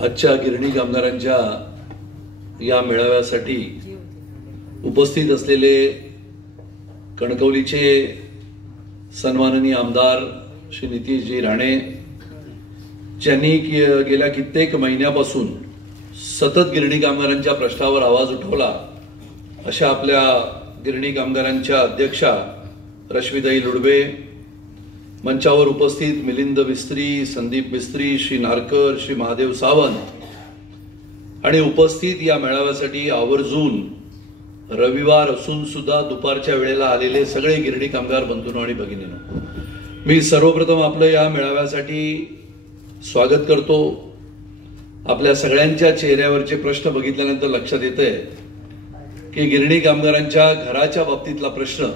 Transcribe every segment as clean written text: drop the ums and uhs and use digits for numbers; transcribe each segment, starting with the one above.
आजच्या गिरणी कामगारांच्या या मेळाव्यासाठी उपस्थित असलेले कणकवलीचे सन्माननीय आमदार श्री नितीशजी राणे, ज्यांनी गेल्या कित्येक महिन्यापासून सतत गिरणी कामगारांच्या प्रश्नावर आवाज उठवला, अशा आपल्या गिरणी कामगारांच्या अध्यक्षा रश्मीताई लुडबे, मंचावर उपस्थित मिलिंद बिस्त्री, संदीप बिस्त्री, श्री नारकर, श्री महादेव सावंत आणि उपस्थित या मेळाव्यासाठी आवर्जून रविवार असून सुद्धा दुपारच्या वेळेला आलेले सगळे गिरणी कामगार बंधूंनो आणि भगिनींनो, मी सर्वप्रथम आपलं या मेळाव्यासाठी स्वागत करतो. आपल्या सगळ्यांच्या चेहऱ्यावरचे प्रश्न बघितल्यानंतर लक्षात येतंय की गिरणी कामगारांच्या घराच्या बाबतीतला प्रश्न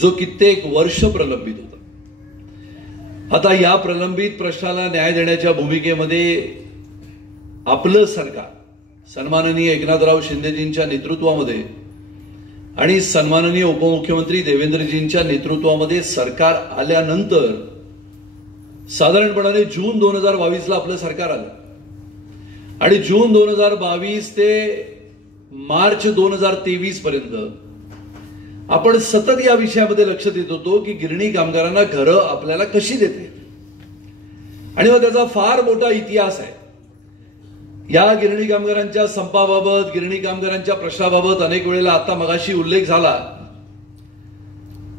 जो कित्येक वर्ष प्रलंबित होता, आता या प्रलंबित प्रश्नाला न्याय देण्याच्या भूमिकेमध्ये आपलं सरकार सन्माननीय एकनाथराव शिंदेजींच्या नेतृत्वामध्ये आणि सन्माननीय उपमुख्यमंत्री देवेंद्रजींच्या नेतृत्वामध्ये सरकार आल्यानंतर साधारणपणे जून 2022 ला आपलं सरकार आलं आणि जून 2022 ते मार्च 2023 पर्यंत आपण सतत या विषयामध्ये लक्ष देत होतो की गिरणी कामगारांना घरं आपल्याला कशी देते, आणि मग त्याचा फार मोठा इतिहास आहे. या गिरणी कामगारांच्या संपाबाबत, गिरणी कामगारांच्या प्रश्नाबाबत अनेक वेळेला आता मगाशी उल्लेख झाला,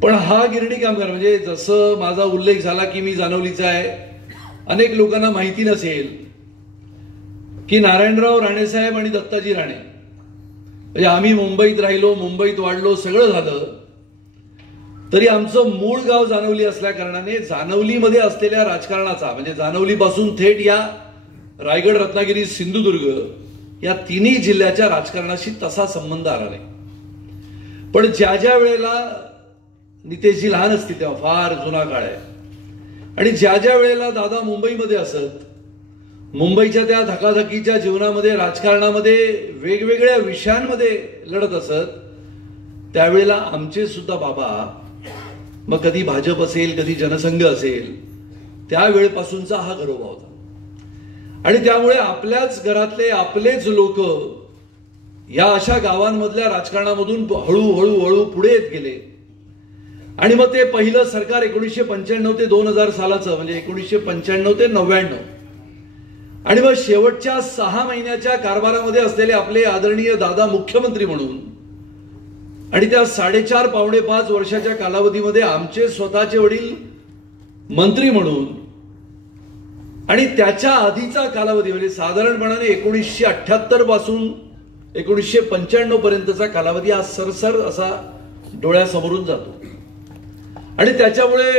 पण हा गिरणी कामगार म्हणजे जसं माझा उल्लेख झाला की मी जानवलीचा आहे, अनेक लोकांना माहिती नसेल की नारायणराव राणेसाहेब आणि दत्ताजी राणे म्हणजे आम्ही मुंबईत राहिलो, मुंबईत वाढलो, सगळं झालं, तरी आमचं मूळ गाव जानवली असल्या कारणाने जानवलीमध्ये असलेल्या राजकारणाचा म्हणजे जानवलीपासून थेट या रायगड, रत्नागिरी, सिंधुदुर्ग या तिन्ही जिल्ह्याच्या राजकारणाशी तसा संबंध आला नाही. पण ज्या ज्या वेळेला नितेशजी लहान असतील तेव्हा फार जुना काळ आहे, आणि ज्या ज्या वेळेला दादा मुंबईमध्ये असत, मुंबईच्या त्या धकाधकीच्या जीवनामध्ये, राजकारणामध्ये वेगवेगळ्या विषयांमध्ये लढत असत, त्यावेळेला आमचे सुद्धा बाबा, मग कधी भाजप असेल, कधी जनसंघ असेल, त्यावेळेपासूनचा हा घरोबा होता. आणि त्यामुळे आपल्याच घरातले आपलेच लोक या अशा गावांमधल्या राजकारणामधून हळूहळू पुढे येत गेले. आणि मग ते पहिलं सरकार 1995 ते 2000 सालाचं म्हणजे 1995 ते 99, आणि मग शेवटच्या 6 महिन्याच्या कारभारामध्ये असलेले आपले आदरणीय दादा मुख्यमंत्री म्हणून, आणि त्या 4.5 पावणे 5 वर्षाच्या कालावधीमध्ये आमचे स्वतःचे वडील मंत्री म्हणून, आणि त्याच्या आधीचा कालावधी म्हणजे साधारणपणाने 1978 पासून 1995 पर्यंतचा कालावधी हा सरसर असा डोळ्यासमोरून जातो. आणि त्याच्यामुळे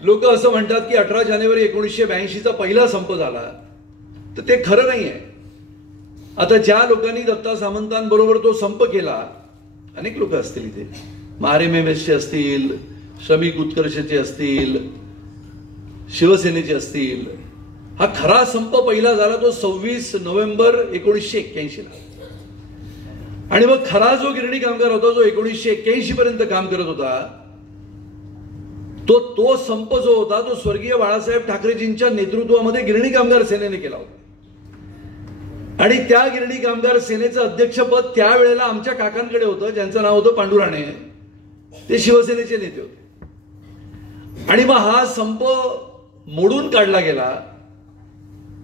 लोक असं म्हणतात की 18 जानेवारी 1982 पहिला संप झाला, तर ते खरं नाही आहे. आता ज्या लोकांनी दत्ता सामंतांबरोबर तो संप केला, अनेक लोक असतील इथे, RMMSचे असतील, श्रमिक उत्कर्षचे असतील, शिवसेनेचे असतील, हा खरा संप पहिला झाला तो 26 नोव्हेंबर 1981 ला. आणि मग खरा जो गिरणी कामगार होता जो 1981 पर्यंत काम करत होता, तो संप जो होता तो स्वर्गीय बाळासाहेब ठाकरेजींच्या नेतृत्वामध्ये गिरणी कामगार सेनेने केला होता. आणि त्या गिरणी कामगार सेनेचं अध्यक्षपद त्यावेळेला आमच्या काकांकडे होतं, ज्यांचं नाव होतं पांडू राणे, ते शिवसेनेचे नेते होते. आणि मग हा संप मोडून काढला गेला,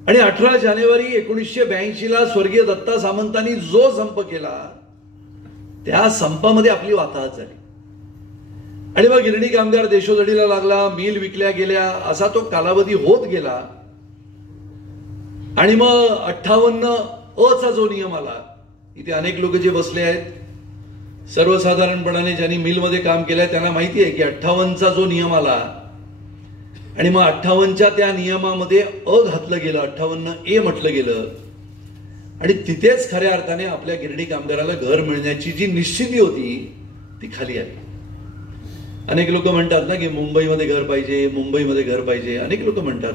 आणि 18 जानेवारी 1982 ला स्वर्गीय दत्ता सामंतांनी जो संप केला त्या संपामध्ये आपली वाताहत झाली. आणि मग गिरणी कामगार देशोधडीला लागला, मिल विकल्या गेल्या, असा तो कालावधी होत गेला. आणि मग 58A जो नियम आला, इथे अनेक लोक जे बसले आहेत, सर्वसाधारणपणाने ज्यांनी मिलमध्ये काम केलंय त्यांना माहिती आहे की 58 जो नियम आला, आणि मग 58 त्या नियमामध्ये घातलं गेलं, 58A म्हटलं गेलं, आणि तिथेच खऱ्या अर्थाने आपल्या गिरणी कामगाराला घर मिळण्याची जी निश्चिती होती ती खाली आली. अनेक लोक म्हणतात ना की मुंबईमध्ये घर पाहिजे, मुंबईमध्ये घर पाहिजे. अनेक लोक म्हणतात,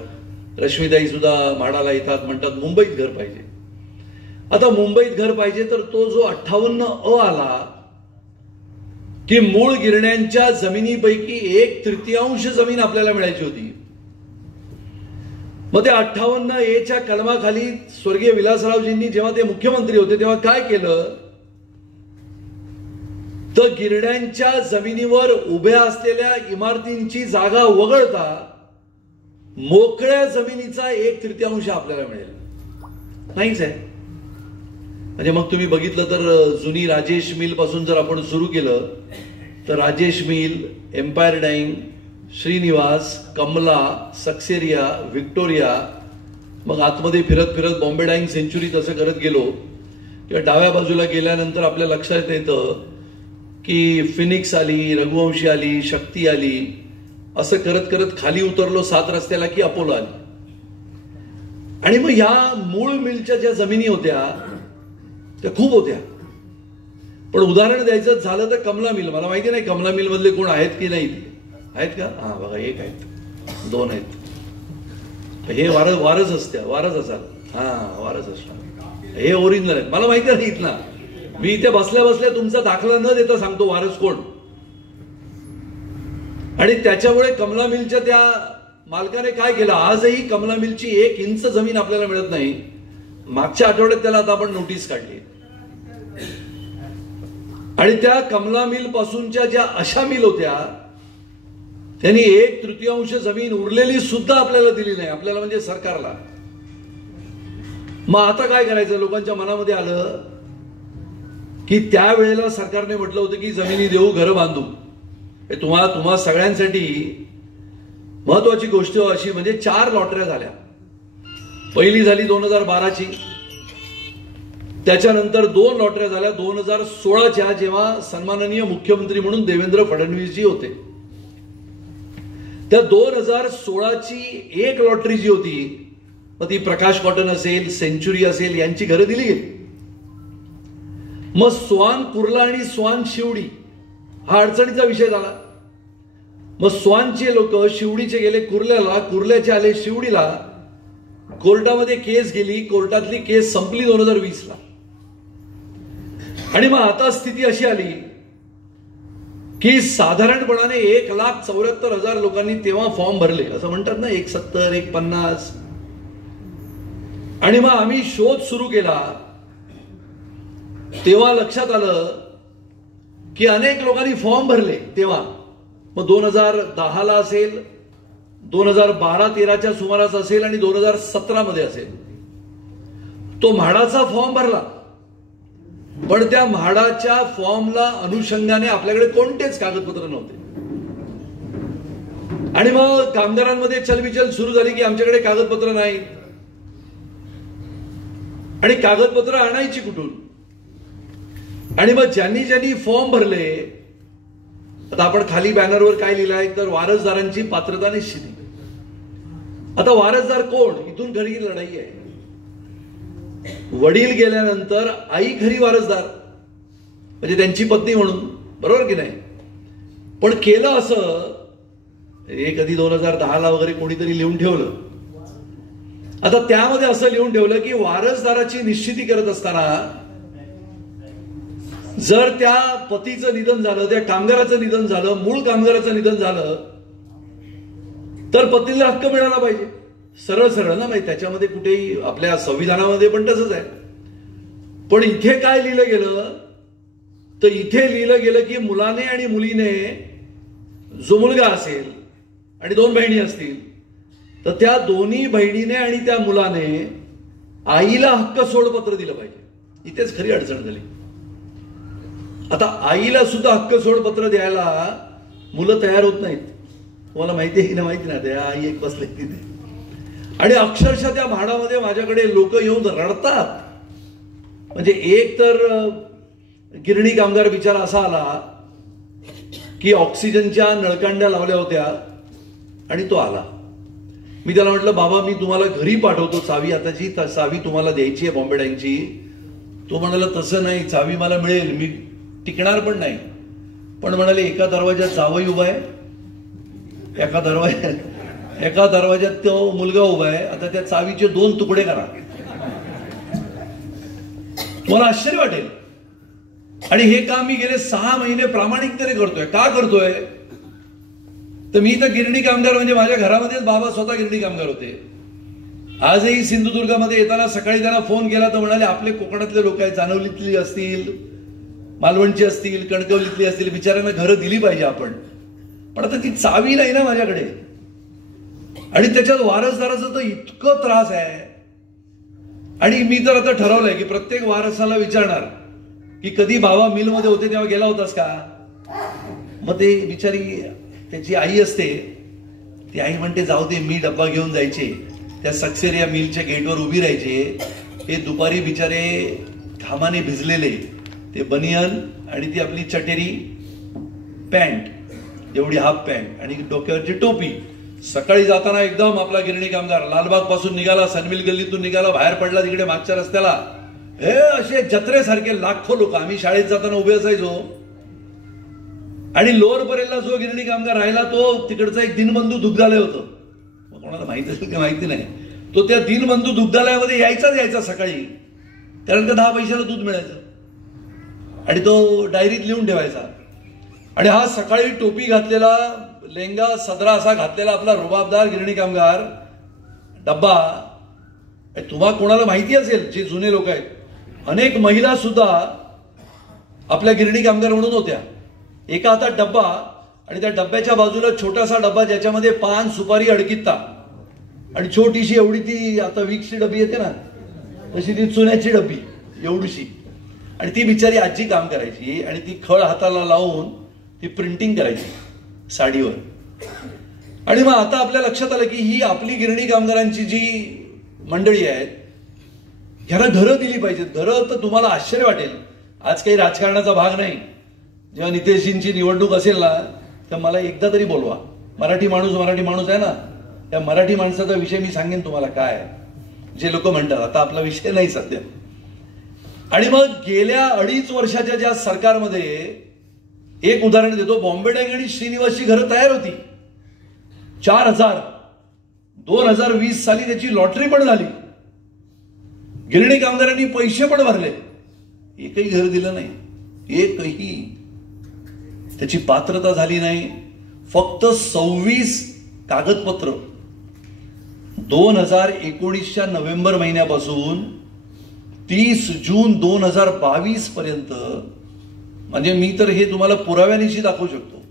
रश्मीताई सुद्धा म्हाडाला येतात, म्हणतात मुंबईत घर पाहिजे. आता मुंबईत घर पाहिजे तर तो जो 58A आला की मूळ गिरण्यांच्या जमिनीपैकी 1/3 जमीन आपल्याला मिळायची होती, मग ते 58A कलमाखाली स्वर्गीय विलासरावजींनी जेव्हा ते मुख्यमंत्री होते तेव्हा काय केलं, तर गिरण्यांच्या जमिनीवर उभ्या असलेल्या इमारतींची जागा वगळता मोकळ्या जमिनीचा 1/3 आपल्याला मिळेल. नाहीच आहे. म्हणजे मग तुम्ही बघितलं तर जुनी राजेश मिल पासून जर आपण सुरू केलं तर Rajesh mill, empire dyeing, Srinivas, Kamala, Saksaria, Victoria, मग आतमध्ये फिरत फिरत बॉम्बे डाईंग सेंच्युरी तसं करत गेलो किंवा डाव्या बाजूला गेल्यानंतर आपल्या लक्षात येतं की फिनिक्स आली, रघुवंशी आली, शक्ती आली, असं करत करत खाली उतरलो 7 रस्त्याला की अपोलो आली. आणि मग ह्या मूळ मिलच्या ज्या जमिनी होत्या त्या खूप होत्या. पण उदाहरण द्यायचं झालं तर कमला मिल, मला माहिती नाही कमला मिल मधले कोण आहेत की नाही, आहेत का? हा बघा, 1 आहेत, 2 आहेत. हे वारस असत्या, वारस असाल, हा वारस असणार, हे ओरिजिनल आहेत. मला माहिती नाही इथला, मी इथे बसल्या बसल्या तुमचा दाखला न देता सांगतो वारस कोण. आणि त्याच्यामुळे कमला मिलच्या त्या मालकाने काय केलं, आजही कमला मिलची 1 इंच जमीन आपल्याला मिळत नाही. मागच्या आठवड्यात त्याला आता आपण नोटीस काढली. आणि त्या कमला मिल पासूनच्या ज्या अशा मिल होत्या त्यांनी 1/3 जमीन उरलेली सुद्धा आपल्याला दिली नाही, आपल्याला म्हणजे सरकारला. मग आता काय करायचं, लोकांच्या मनामध्ये आलं की त्यावेळेला सरकारने म्हटलं होतं की जमिनी देऊ, घरं बांधू. हे तुम्हा सगळ्यांसाठी महत्वाची गोष्ट अशी, म्हणजे 4 लॉटऱ्या झाल्या. पहिली झाली 2012ची, त्याच्यानंतर 2 लॉटऱ्या झाल्या 2016च्या, जेव्हा सन्माननीय मुख्यमंत्री म्हणून देवेंद्र फडणवीसजी होते. त्या 2016ची 1 लॉटरी जी होती, मग ती प्रकाश कॉटन असेल, सेंच्युरी असेल, यांची घरं दिली गेली. मग स्वान कुर्ला आणि स्वान शिवडी हा अडचणीचा विषय झाला. मग स्वानचे लोक शिवडीचे गेले कुर्ल्याला, कुर्ल्याचे आले शिवडीला, कोर्टामध्ये केस गेली, कोर्टातली केस संपली 2020ला. आणि मग आता स्थिती अशी आली की साधारणपणाने 1,74,000 लोकांनी तेव्हा फॉर्म भरले, असं म्हणतात ना, 170, 150. आणि मग आम्ही शोध सुरू केला तेव्हा लक्षात आलं की अनेक लोकांनी फॉर्म भरले तेव्हा. मग 2010ला असेल, 2012-13च्या सुमारास असेल आणि 2017 असेल, तो म्हाडाचा फॉर्म भरला. पण त्या म्हाडाच्या फॉर्मला अनुषंगाने आपल्याकडे कोणतेच कागदपत्र नव्हते. आणि मग कामगारांमध्ये चलबिचल सुरू झाली की आमच्याकडे कागदपत्र नाही. आणि कागदपत्र आणायची कुठून? आणि मग ज्यांनी फॉर्म भरले, आता आपण खाली बॅनरवर काय लिहिलं आहे तर वारसदारांची पात्रता निश्चित. आता वारसदार कोण? इथून घरी लढाई आहे. वडील गेल्यानंतर आई खरी वारसदार, म्हणजे त्यांची पत्नी म्हणून, बरोबर की नाही? पण केलं असं, हे कधी 2010ला वगैरे कोणीतरी लिहून ठेवलं. आता त्यामध्ये असं लिहून ठेवलं की वारसदाराची निश्चिती करत असताना जर त्या पतीचं निधन झालं, त्या कामगाराचं निधन झालं, मूळ कामगाराचं निधन झालं, तर पत्नीला हक्क मिळाला पाहिजे. सरळ सरळ ना, म्हणजे त्याच्यामध्ये कुठेही, आपल्या संविधानामध्ये पण तसंच आहे. पण इथे काय लिहिलं गेलं, तर इथे लिहिलं गेलं की मुलाने आणि मुलीने, जो मुलगा असेल आणि 2 बहिणी असतील, तर त्या दोन्ही बहिणीने आणि त्या मुलाने आईला हक्क सोडपत्र दिलं पाहिजे. इथेच खरी अडचण झाली. आता आईला सुद्धा हक्क सोडपत्र द्यायला मुलं तयार होत नाहीत. तुम्हाला माहिती आहे की नाही माहिती नाही, त्या आई एक बसले तिथे. आणि अक्षरशः त्या म्हाडामध्ये माझ्याकडे लोक येऊन रडतात. म्हणजे एक तर गिरणी कामगार बिचारा असा आला की ऑक्सिजनच्या नळकांड्या लावल्या होत्या आणि तो आला. मी त्याला म्हटलं, बाबा मी तुम्हाला घरी पाठवतो, चावी आताची चावी तुम्हाला द्यायची आहे बॉम्बे डाईंगची. तो म्हणाला, तसं नाही, चावी मला मिळेल, मी टिकणार पण नाही. पण म्हणाले, एका दरवाज्यात जावई उभा आहे, एका दरवाज्यात तो मुलगा उभा आहे, आता त्या चावीचे 2 तुकडे करा. तुम्हाला आश्चर्य वाटेल. आणि हे काम मी गेले 6 महिने प्रामाणिकपणे करतोय. का करतोय? तर मी तर गिरणी कामगार, म्हणजे माझ्या घरामध्येच बाबा स्वतः गिरणी कामगार होते. आजही सिंधुदुर्गामध्ये येताना सकाळी त्यांना फोन केला तर म्हणाले आपले कोकणातले लोक आहेत, जानवलीतली असतील, मालवणची असतील, कणकवलीतली असतील, बिचाऱ्यांना घरं दिली पाहिजे आपण. पण आता ती चावी नाही ना माझ्याकडे. आणि त्याच्यात वारसदाराचा तर इतकं त्रास आहे. आणि मी तर आता ठरवलंय की प्रत्येक वारसाला विचारणार की कधी बाबा मिलमध्ये होते तेव्हा गेला होतास का. मग ते बिचारी त्याची आई असते, ती आई म्हणते जाऊ दे, मी डब्बा घेऊन जायचे, त्या सक्सेरिया मिलच्या गेटवर उभी राहायचे. हे दुपारी बिचारे घामाने भिजलेले, ते बनियन आणि ती आपली चटेरी पॅन्ट, एवढी हाफ पॅन्ट आणि डोक्यावरची टोपी. सकाळी जाताना एकदम आपला गिरणी कामगार लालबाग पासून निघाला, सनमिल गल्लीतून निघाला, बाहेर पडला तिकडे मागच्या रस्त्याला, हे असे जत्रेसारखे लाखो लोक. आम्ही शाळेत जाताना उभे असायचो. आणि लोअर परेलला जो गिरणी कामगार राहिला तो तिकडचा एक दीनबंधू दुग्धालय होतं, कोणाला माहिती असेल की माहिती नाही, तो त्या दीनबंधू दुग्धालयामध्ये यायचा सकाळी, कारण का 10 पैशाला दूध मिळायचं. आणि तो डायरीत लिहून ठेवायचा. आणि हा सकाळी टोपी घातलेला, लेंगा सदरा असा घातलेला आपला रुबाबदार गिरणी कामगार डब्बा. तुम्हाला कोणाला माहिती असेल, जे जुने लोक आहेत, अनेक महिला सुद्धा आपल्या गिरणी कामगार म्हणून होत्या. एका हातात डब्बा आणि त्या डब्याच्या बाजूला छोटासा डब्बा ज्याच्यामध्ये पान, सुपारी, अडकित्ता आणि छोटीशी एवढी ती आता विक्सची डबी येते ना तशी ती चुन्याची डबी एवढीशी. आणि ती बिचारी आजी काम करायची आणि ती खळ हाताला लावून ती प्रिंटिंग करायची साडीवर. आणि मग आता आपल्या लक्षात आलं की ही आपली गिरणी कामगारांची जी मंडळी आहेत, ह्यांना घरं दिली पाहिजेत. घरं तर तुम्हाला आश्चर्य वाटेल, आज काही राजकारणाचा भाग नाही. जेव्हा नितेशजींची निवडणूक असेल ना तर मला एकदा तरी बोलवा. मराठी माणूस आहे ना, त्या मराठी माणसाचा विषय मी सांगेन तुम्हाला काय, जे लोक म्हणतात. आता आपला विषय नाही सध्या. आणि मग गेल्या 2.5 वर्षाच्या ज्या सरकारमध्ये एक उदाहरण देतो. बॉम्बे डाईंग आणि श्रीनिवासची घरं तयार होती. 4,000. 2020 साली त्याची लॉटरी पण झाली. गिरणी कामगारांनी पैसे पण भरले, एकही घर दिलं नाही, एकही. त्याची पात्रता झाली नाही. फक्त 26 कागदपत्र 2019च्या नोव्हेंबर महिन्यापासून 30 जून 2022 पर्यंत, म्हणजे मी तर हे तुम्हाला पुराव्यानिशी दाखवू शकतो,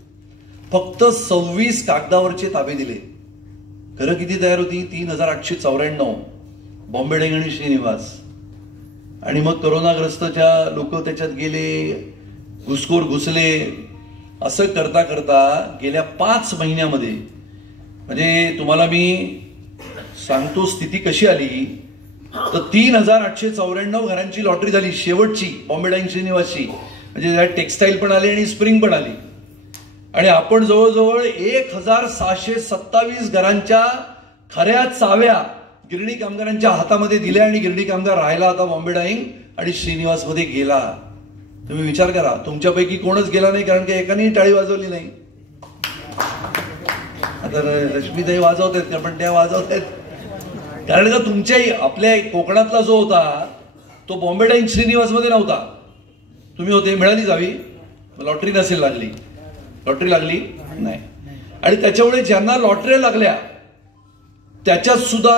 फक्त 26 कागदावरचे ताबे दिले. घरं किती तयार होती? 3,894. बॉम्बे डाईंग आणि श्रीनिवास. आणि मग करोनाग्रस्तच्या लोक त्याच्यात गेले, घुसखोर घुसले. असं करता करता गेल्या 5 महिन्यामध्ये, म्हणजे तुम्हाला मी सांगतो स्थिती कशी आली, तर 3,894 घरांची लॉटरी झाली शेवटची बॉम्बे डाईंग श्रीनिवासची. म्हणजे त्यात टेक्सटाईल पण आली आणि स्प्रिंग पण आली. आणि आपण जवळजवळ 1,627 घरांच्या खऱ्या चाव्या गिरणी कामगारांच्या हातामध्ये दिल्या. आणि गिरणी कामगार राहिला आता बॉम्बे डाईंग आणि श्रीनिवास मध्ये गेला. तुम्ही विचार करा, तुमच्यापैकी कोणच गेला नाही, कारण की एकानेही टाळी वाजवली नाही. आता रश्मीताई वाजवत आहेत, पण त्या वाजवत आहेत कारण का तुमच्याही आपल्या कोकणातला जो होता तो बॉम्बे डाईंग श्रीनिवास मध्ये नव्हता. तुम्ही होते, मिळाली जावी, लॉटरी नसेल लागली. लॉटरी लागली नाही. आणि त्याच्यामुळे ज्यांना लॉटरी लागल्या त्याच्यात सुद्धा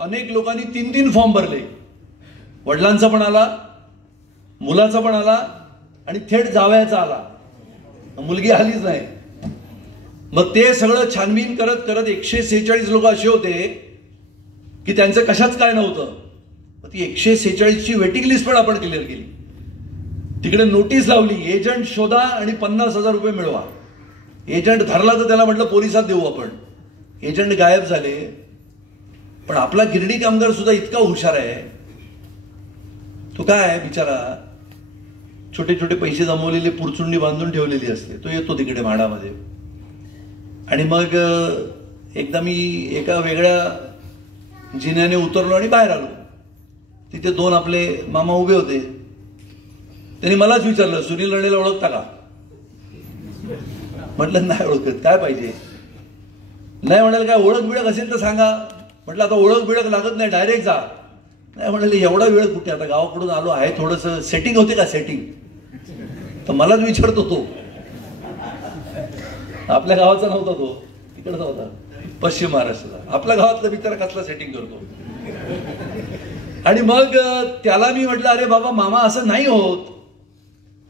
अनेक लोकांनी 3-3 फॉर्म भरले. वडिलांचा पण आला, मुलाचा पण आला आणि थेट जावयाचा आला. मुलगी आलीच नाही. मग ते सगळं छानबीन करत करत 146 लोक असे होते की त्यांचं कशाच काय नव्हतं. ती 146ची वेटिंग लिस्ट पण आपण क्लिअर केली. तिकडे नोटीस लावली, एजंट शोधा आणि 50,000 रुपये मिळवा. एजंट धरला तर त्याला म्हटलं पोलिसात देऊ आपण. एजंट गायब झाले. पण आपला गिरणी कामगार सुद्धा इतका हुशार आहे, तो काय बिचारा छोटे छोटे पैसे जमवलेले पुरचुंडी बांधून ठेवलेली असते. तो येतो तिकडे म्हाडामध्ये. आणि मग एकदा मी एका वेगळ्या जिन्याने उतरलो आणि बाहेर आलो. तिथे 2 आपले मामा उभे होते. त्यांनी मलाच विचारलं, सुनील राणेला ओळखता का? म्हटलं नाही ओळखत. काय पाहिजे? नाही म्हणाले, काय ओळख बिळख असेल तर सांगा. म्हटलं आता ओळख बिळख लागत नाही, डायरेक्ट जा. नाही म्हणाले, एवढा वेळ कुठे, आता गावाकडून आलो आहे, थोडंसं सेटिंग होते का? सेटिंग. तर मलाच विचारतो तो. आपल्या गावाचा नव्हता तो, तिकडचा होता, पश्चिम महाराष्ट्राचा. आपल्या गावातला बिचारा कसला सेटिंग करतो. आणि मग त्याला मी म्हटलं, अरे बाबा मामा असं नाही होत,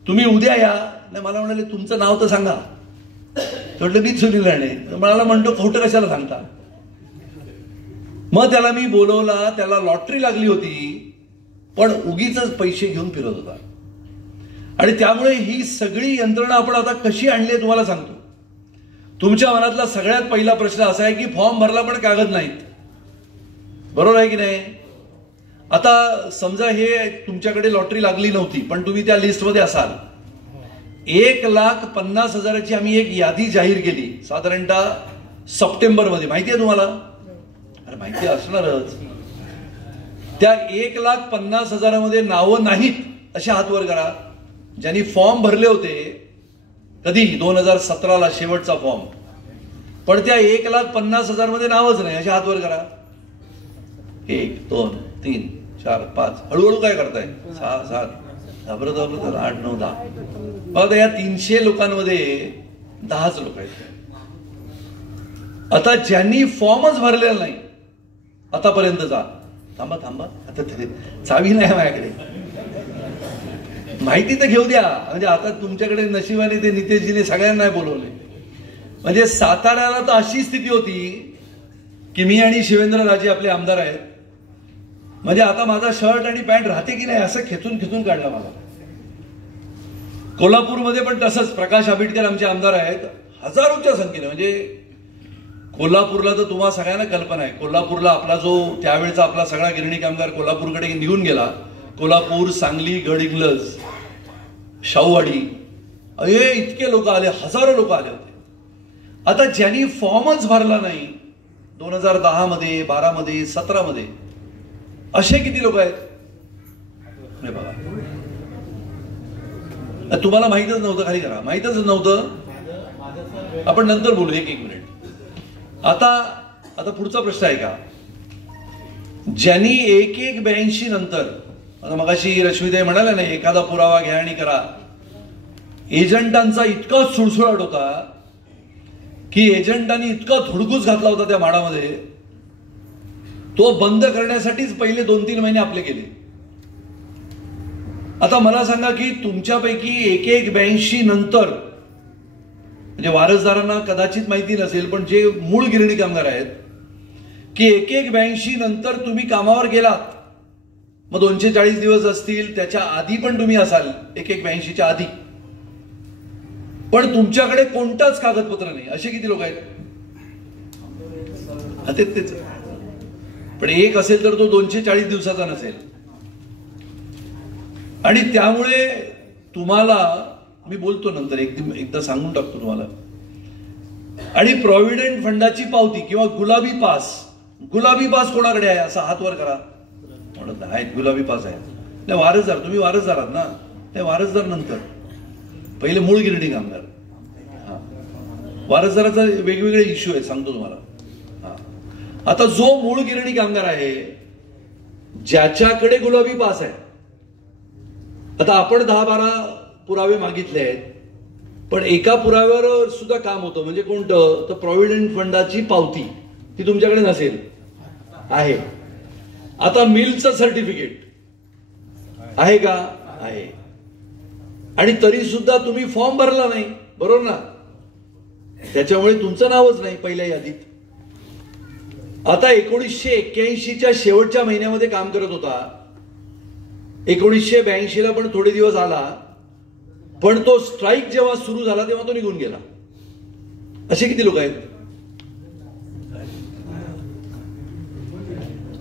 तुम्ही उद्या या. नाही, मला म्हणाले तुमचं नाव तर सांगा. म्हटलं मी सुनील राणे. मला म्हणतो खोटं कशाला सांगता. मग त्याला मी बोलवला. त्याला लॉटरी लागली होती, पण उगीच पैसे घेऊन फिरत होता. आणि त्यामुळे ही सगळी यंत्रणा आपण आता कशी आणली आहे तुम्हाला सांगतो. तुमच्या मनातला सगळ्यात पहिला प्रश्न असा आहे की फॉर्म भरला पण कागद नाहीत. बरोबर आहे की नाही. आता समजा हे तुमच्याकडे लॉटरी लागली नव्हती, पण तुम्ही त्या लिस्टमध्ये असाल. 1,50,000ची आम्ही एक यादी जाहीर केली साधारणतः सप्टेंबरमध्ये. माहिती आहे तुम्हाला. अरे माहिती असणारच. त्या 1,50,000मध्ये नावं नाहीत असे हात वर करा ज्यांनी फॉर्म भरले होते. कधी 2017ला शेवटचा फॉर्म. पण त्या 1,50,000 मध्ये नावच नाही असे हात वर करा. 1 2 3 4 5 हळूहळू काय करताय. 6 7 घाबरत 8 9 10. बघा या 300 लोकांमध्ये 10च लोक आहेत. आता ज्यांनी फॉर्मच भरलेला नाही आतापर्यंतचा. थांबा थांबा, आता चावी नाही माझ्याकडे. माहिती तर घेऊ द्या. म्हणजे आता तुमच्याकडे नशिबाने ते नितेशजीने सगळ्यांना बोलवले. म्हणजे साताऱ्याला तर अशी स्थिती होती की मी आणि शिवेंद्रराजे आपले आमदार आहेत. म्हणजे आता माझा शर्ट आणि पॅन्ट राहते की नाही असं खेचून खेचून काढला मला. कोल्हापूरमध्ये पण तसंच. प्रकाश आंबेडकर आमचे आमदार आहेत. हजारोच्या संख्येने. म्हणजे कोल्हापूरला तर तुम्हाला सगळ्यांना कल्पना आहे. कोल्हापूरला आपला जो त्यावेळेचा आपला सगळा गिरणी कामगार कोल्हापूरकडे निघून गेला. कोल्हापूर, सांगली, गडहिंग्लज, शाहूवाडी, अरे इतके लोक आले. हजारो लोक आले होते. आता ज्यांनी फॉर्मच भरला नाही 2010 मध्ये, 12 मध्ये, 17 मध्ये, असे किती लोक आहेत. नाही बघा, तुम्हाला माहितच नव्हतं. खाली करा. माहितच नव्हतं. आपण नंतर बोलू. एक मिनिट. आता पुढचा प्रश्न आहे का. ज्यांनी 1-1-82 नंतर, आता मगाशी रश्मीताई म्हणाल्या नाही एखादा पुरावा घ्या आणि करा. एजंटांचा इतका सुळसुळाट होता की एजंटांनी इतका धुडगूस घातला होता त्या माडामध्ये. तो बंद करण्यासाठीच पहिले 2-3 महिने आपले गेले. आता मला सांगा की तुमच्यापैकी 1-1-82 नंतर, म्हणजे वारसदारांना कदाचित माहिती नसेल, पण जे मूळ गिरणी कामगार आहेत की 1-1-82 नंतर तुम्ही कामावर गेलात. मग 240 दिवस असतील, त्याच्या आधी पण तुम्ही असाल 1-1-82च्या आधी, पण तुमच्याकडे कोणताच कागदपत्र नाही. असे किती लोक आहेत. तेच. पण एक असेल तर तो 240 दिवसाचा नसेल. आणि त्यामुळे तुम्हाला मी बोलतो नंतर एकदा सांगून टाकतो तुम्हाला. आणि प्रॉव्हिडंट फंडाची पावती किंवा गुलाबी पास. गुलाबी पास कोणाकडे आहे असा हात वर करा. म्हणत आहे गुलाबी पास आहे. नाही वारसदार, तुम्ही वारसदार आहात ना. नाही वारसदार नंतर, पहिले मूळ गिरणी कामगार. वारसदाराचा वेगवेगळे इश्यू आहे, सांगतो तुम्हाला. आता जो मूळ गिरणी कामगार आहे ज्याच्याकडे गुलाबी पास आहे. आता आपण 10-12 पुरावे मागितले आहेत, पण एका पुराव्यावर सुद्धा काम होतं. म्हणजे कोणतं तर प्रॉव्हिडंट फंडाची पावती. ती तुमच्याकडे नसेल. आहे. आता मिलचं सर्टिफिकेट आहे का. आहे. आणि तरी सुद्धा तुम्ही फॉर्म भरला नाही. बरोबर ना. त्याच्यामुळे तुमचं नावच नाही पहिल्या यादीत. आता 1981च्या शेवटच्या महिन्यामध्ये काम करत होता. 1982ला पण थोडे दिवस आला, पण तो स्ट्राईक जेव्हा सुरू झाला तेव्हा तो निघून गेला. असे किती लोक आहेत.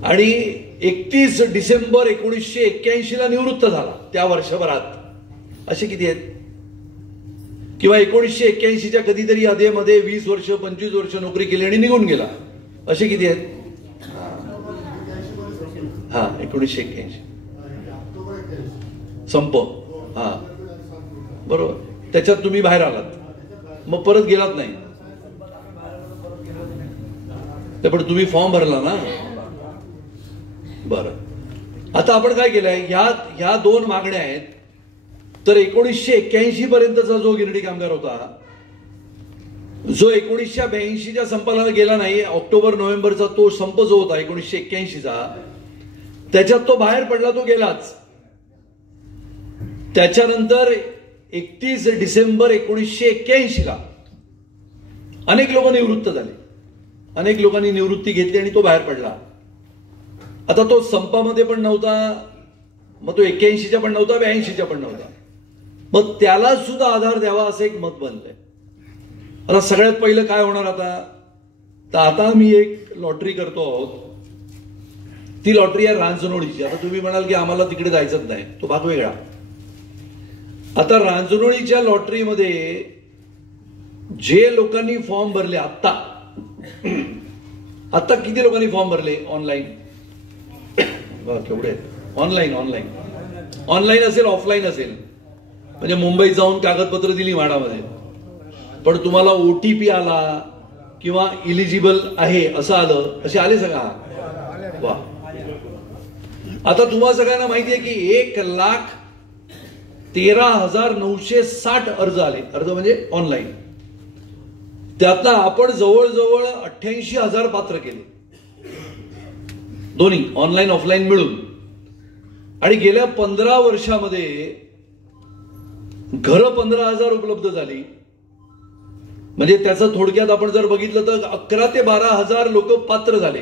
आणि 31 डिसेंबर 1981ला निवृत्त झाला त्या वर्षभरात. असे किती आहेत. किंवा 1981च्या कधीतरी आधीमध्ये 20 वर्ष 25 वर्ष नोकरी केली आणि निघून गेला. असे किती आहेत. 1981 संप. बरोबर. त्याच्यात तुम्ही बाहेर आलात, मग परत गेलात नाही. पण तुम्ही फॉर्म भरला ना. बरं. आता आपण काय केलंय, ह्या 2 मागण्या आहेत. तर 1981 पर्यंतचा जो गिरणी कामगार होता, जो 1982च्या संपाला गेला नाही, ऑक्टोबर नोव्हेंबरचा तो संप जो होता 1981चा, त्याच्यात तो बाहेर पडला, तो गेलाच. त्याच्यानंतर 31 डिसेंबर 1981 अनेक लोक निवृत्त झाले, अनेक लोकांनी निवृत्ती घेतली आणि तो बाहेर पडला. आता तो संपामध्ये पण नव्हता, मग तो 81च्या पण नव्हता, 82च्या पण नव्हता. मग त्याला सुद्धा आधार द्यावा असं एक मत बनलंय. आता सगळ्यात पहिलं काय होणार आता, तर आता मी एक लॉटरी करतो आहोत. ती लॉटरी आहे रांजणोळीची. आता तुम्ही म्हणाल की आम्हाला तिकडे जायचंच नाही, तो भाग वेगळा. आता रांजणोळीच्या लॉटरीमध्ये जे लोकांनी फॉर्म भरले आता किती लोकांनी फॉर्म भरले ऑनलाईन? केवढे? ऑनलाईन असेल, ऑफलाईन असेल, म्हणजे मुंबईत जाऊन कागदपत्र दिली म्हाडामध्ये, पण तुम्हाला OTP आला किंवा इलिजिबल आहे असं आलं, असे आले सगळा. वा. आता तुम्हाला सगळ्यांना माहिती आहे की 1,13,960 अर्ज आले. अर्ज म्हणजे ऑनलाईन. त्यातला आपण जवळजवळ 88,000 पात्र केले, दोन्ही ऑनलाईन ऑफलाईन मिळून. आणि गेल्या 15 वर्षामध्ये घरं 15,000 उपलब्ध झाली. म्हणजे त्याचं थोडक्यात आपण जर बघितलं तर 11,000 ते 12,000 लोक पात्र झाले.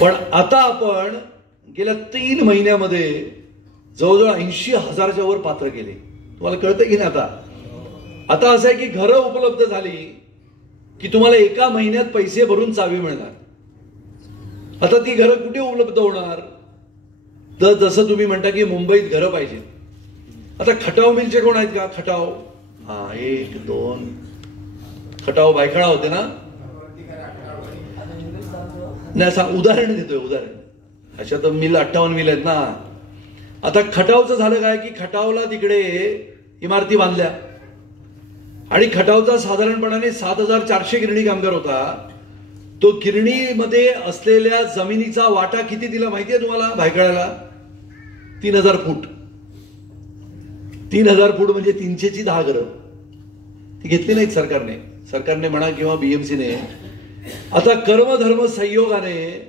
पण आता आपण गेल्या 3 महिन्यामध्ये जवळजवळ 80,000च्या वर पात्र केले. तुम्हाला कळतं की नाही? आता असं आहे की घरं उपलब्ध झाली की तुम्हाला एका महिन्यात पैसे भरून चावी मिळणार. आता ती घरं कुठे उपलब्ध होणार? तर जसं तुम्ही म्हणता की मुंबईत घरं पाहिजेत. आता खटाव मिलचे कोण आहेत का? खटाव, 1 2 खटाव बायखळा होते ना. नाही, उदाहरण देतोय, उदाहरण. अशा तर मिल 58 मिल आहेत ना. आता खटावचं झालं काय की खटावला तिकडे इमारती बांधल्या आणि खटावचा साधारणपणाने 7,400 गिरणी कामगार होता. तो गिरणीमध्ये असलेल्या जमिनीचा वाटा किती दिला माहितीये तुम्हाला? भायखळ्याला 3,000 फूट. 3,000 फूट म्हणजे 300ची 10 घरं. ती घेतली नाहीत सरकारने म्हणा किंवा BMCने. आता कर्मधर्म संयोगाने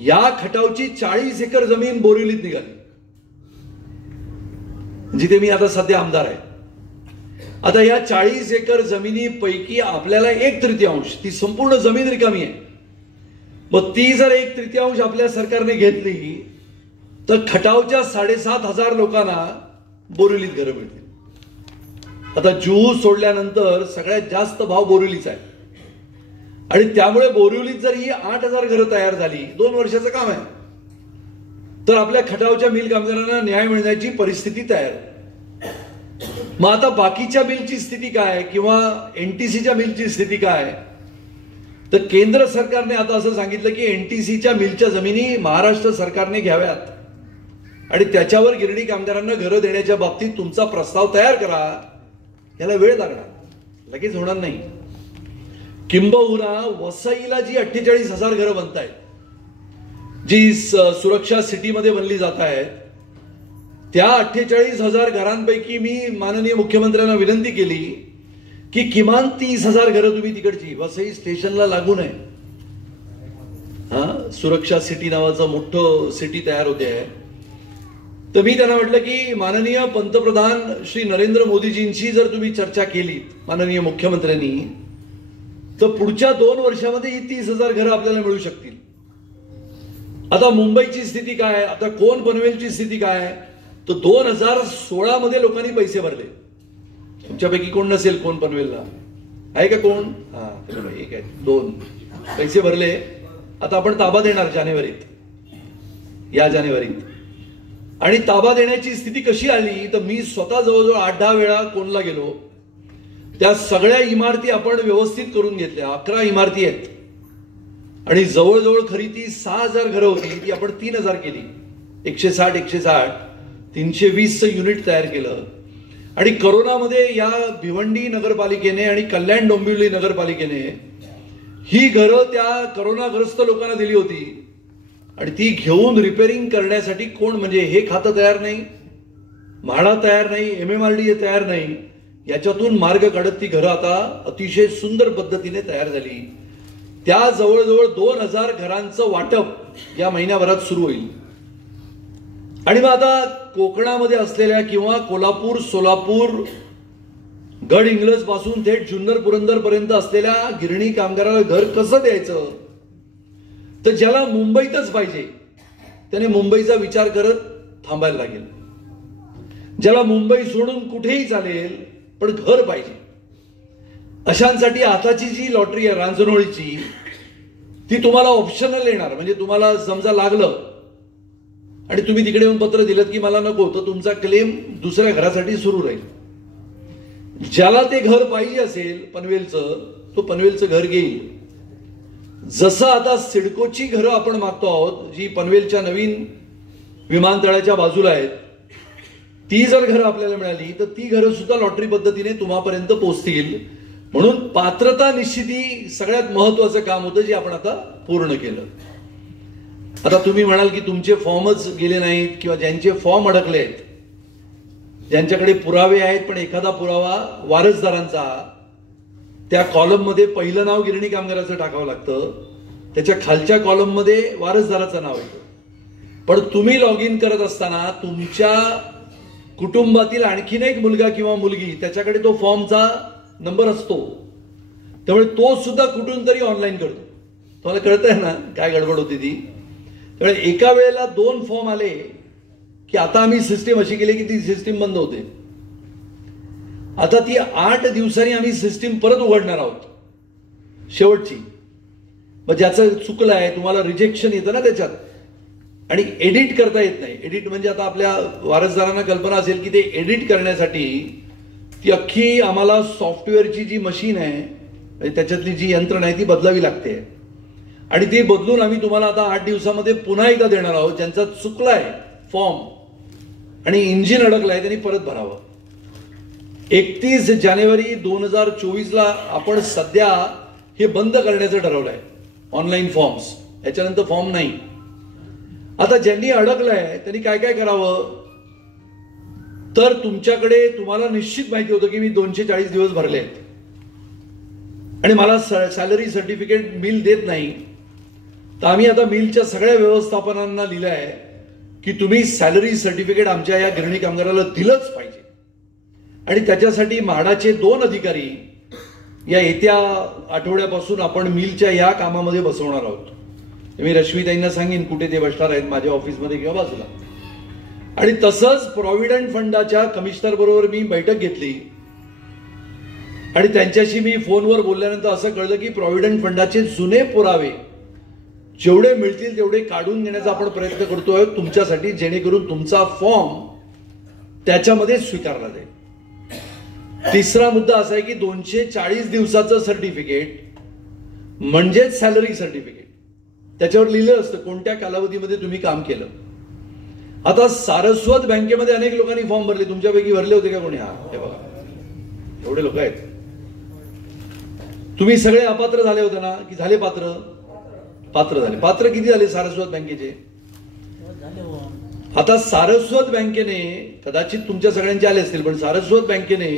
या खटावची 40 एकर जमीन बोरिवलीत निघाली, जिथे मी आता सध्या आमदार आहे. आता या 40 एकर जमिनीपैकी आपल्याला 1/3 ती संपूर्ण जमीन रिकामी आहे. मग ती जर 1/3 आपल्या सरकारने घेतली तर खटावच्या 7,500 लोकांना बोरिवलीत घरं मिळतील. आता जुहू सोडल्यानंतर सगळ्यात जास्त भाव बोरिवलीचा आहे आणि त्यामुळे बोरिवलीत जर ही 8,000 घरं तयार झाली, 2 वर्षाचं काम आहे, तर आपल्या खटावच्या मिल कामगारांना न्याय मिळण्याची परिस्थिती तयार आहे. मग आता बाकीच्या मिलची स्थिती काय किंवा NTCच्या मिलची स्थिती काय? तर केंद्र सरकारने आता असं सांगितलं की NTCच्या मिलच्या जमिनी महाराष्ट्र सरकारने घ्याव्यात आणि त्याच्यावर गिरणी कामगारांना घरं देण्याच्या बाबतीत तुमचा प्रस्ताव तयार करा. याला वेळ लागणार, लगेच होणार नाही. किंबहुना वसईला जी 48,000 घरं बनत आहेत, जी सुरक्षा सिटीमध्ये बनली जात आहेत, त्या 48,000 घरांपैकी मी माननीय मुख्यमंत्र्यांना विनंती केली की किमान 30,000 घरं तुम्ही तिकडची वसई स्टेशनला लागू नये. सुरक्षा सिटी नावाचं मोठं सिटी तयार होते आहे. तर मी त्यांना म्हटलं की माननीय पंतप्रधान श्री नरेंद्र मोदीजींशी जर तुम्ही चर्चा केली माननीय मुख्यमंत्र्यांनी, तर पुढच्या 2 वर्षामध्ये ही 30,000 घरं आपल्याला मिळू शकतील. आता मुंबईची स्थिती काय? आता कोण पनवेलची स्थिती काय? तर 2016 मध्ये लोकांनी पैसे भरले. तुमच्यापैकी कोण नसेल कोण पनवेलला आहे का? कोण? एक आहे, 2 पैसे भरले. आता आपण ताबा देणार या जानेवारीत. आणि ताबा देण्याची स्थिती कशी आली? तर मी स्वतः जवळजवळ 8-10 वेळा कोणला गेलो. त्या सगळ्या इमारती आपण व्यवस्थित करून घेतल्या. 11 इमारती आहेत आणि जवळजवळ खरी ती 6,000 घरं होती, ती आपण 3,000 केली. 160 320 युनिट तयार केलं. आणि करोनामध्ये या भिवंडी नगरपालिकेने आणि कल्याण डोंबिवली नगरपालिकेने ही घरं त्या करोनाग्रस्त लोकांना दिली होती आणि ती घेऊन रिपेअरिंग करण्यासाठी कोण, म्हणजे हे खातं तयार नाही, म्हाडा तयार नाही, MMRDA तयार नाही. याच्यातून मार्ग काढत ती घरं आता अतिशय सुंदर पद्धतीने तयार झाली. त्या जवळजवळ 2000 घरांचं वाटप या महिन्याभरात सुरू होईल. आणि मग आता कोकणामध्ये असलेल्या किंवा कोल्हापूर, सोलापूर, गड इंग्लज पासून थेट जुन्नर पुरंदर पर्यंत असलेल्या गिरणी कामगाराला घर कसं द्यायचं, तर ज्याला मुंबईतच पाहिजे त्याने मुंबईचा विचार करत थांबायला लागेल. ज्याला मुंबई सोडून कुठेही चालेल पण घर पाहिजे, अशांसाठी आताची जी लॉटरी आहे रांजणोळीची, ती तुम्हाला ऑप्शनल येणार. म्हणजे तुम्हाला समजा लागलं आणि तुम्ही तिकडे येऊन पत्र दिलं की मला नको, तर तुमचा क्लेम दुसऱ्या घरासाठी सुरू राहील. ज्याला ते घर पाहिजे असेल पनवेलचं, तो पनवेलचं घर घेईल. जसं आता सिडकोची घरं आपण मागतो आहोत, जी पनवेलच्या नवीन विमानतळाच्या बाजूला आहेत, ती जर घरं आपल्याला मिळाली तर ती घरं सुद्धा लॉटरी पद्धतीने तुम्हापर्यंत पोहोचतील. म्हणून पात्रता निश्चिती सगळ्यात महत्वाचं काम होतं, जे आपण आता पूर्ण केलं. आता तुम्ही म्हणाल की तुमचे फॉर्मच गेले नाहीत, किंवा ज्यांचे फॉर्म अडकले आहेत, ज्यांच्याकडे पुरावे आहेत पण एखादा पुरावा वारसदारांचा, त्या कॉलममध्ये पहिलं नाव गिरणी कामगाराचं टाकावं लागतं, त्याच्या खालच्या कॉलममध्ये वारसदाराचं नाव येतं. पण तुम्ही लॉग इन करत असताना तुमच्या कुटुंबातील आणखीन एक मुलगा किंवा मुलगी, त्याच्याकडे तो फॉर्मचा नंबर असतो, त्यामुळे तो सुद्धा कुठून तरी ऑनलाईन करतो. तुम्हाला कळतंय ना काय गडबड होती ती. त्यामुळे एका वेळेला 2 फॉर्म आले की आता आम्ही सिस्टीम अशी केली की ती सिस्टीम बंद होते. आता ती 8 दिवसांनी आम्ही सिस्टीम परत उघडणार आहोत, शेवटची. मग ज्याचं चुकलं आहे, तुम्हाला रिजेक्शन येतं ना त्याच्यात, आणि एडिट करता येत नाही. एडिट म्हणजे आता आपल्या वारसदारांना कल्पना असेल की ते एडिट करण्यासाठी ती अख्खी आम्हाला सॉफ्टवेअरची जी मशीन आहे, त्याच्यातली जी यंत्रणा आहे ती बदलावी लागते. आणि ती बदलून आम्ही तुम्हाला आता 8 दिवसामध्ये पुन्हा एकदा देणार आहोत. ज्यांचा चुकलाय फॉर्म आणि इंजिन अडकलाय त्यांनी परत भरावं. 31 जानेवारी 2024ला आपण सध्या हे बंद करण्याचं ठरवलंय, ऑनलाईन फॉर्म्स. याच्यानंतर फॉर्म नाही. आता ज्यांनी अडकलंय त्यांनी काय काय करावं, तर तुमच्याकडे तुम्हाला निश्चित माहिती होतं की मी 240 दिवस भरले आहेत आणि मला सॅलरी सर्टिफिकेट मिल देत नाही, तर आम्ही आता मिलच्या सगळ्या व्यवस्थापनांना लिहिलंय की तुम्ही सॅलरी सर्टिफिकेट आमच्या या गिरणी कामगाराला दिलंच पाहिजे. आणि त्याच्यासाठी म्हाडाचे 2 अधिकारी या येत्या आठवड्यापासून आपण मिलच्या या कामामध्ये बसवणार आहोत. मी रश्मीताईंना सांगेन कुठे ते बसणार आहेत, माझ्या ऑफिसमध्ये किंवा बाजूला. आणि तसंच प्रॉव्हिडंट फंडाच्या कमिशनर बरोबर मी बैठक घेतली आणि त्यांच्याशी मी फोनवर बोलल्यानंतर असं कळलं की प्रॉव्हिडंट फंडाचे जुने पुरावे जेवढे मिळतील तेवढे काढून घेण्याचा आपण प्रयत्न करतोय तुमच्यासाठी, जेणेकरून तुमचा फॉर्म त्याच्यामध्ये स्वीकारला जाईल. तिसरा मुद्दा असा आहे की 240 दिवसाचं सर्टिफिकेट म्हणजेच सॅलरी सर्टिफिकेट, त्याच्यावर लिहिलं असतं कोणत्या कालावधीमध्ये तुम्ही काम केलं. आता सारस्वत बँकेमध्ये अनेक लोकांनी फॉर्म भरले, तुमच्यापैकी भरले होते का कोणी? हा, हे बघा एवढे लोक आहेत. तुम्ही सगळे अपात्र झाले होते ना, की झाले पात्र? पात्र झाले. पात्र किती झाले सारस्वत बँकेचे? आता सारस्वत बँकेने, कदाचित तुमच्या सगळ्यांचे आले असतील, पण सारस्वत बँकेने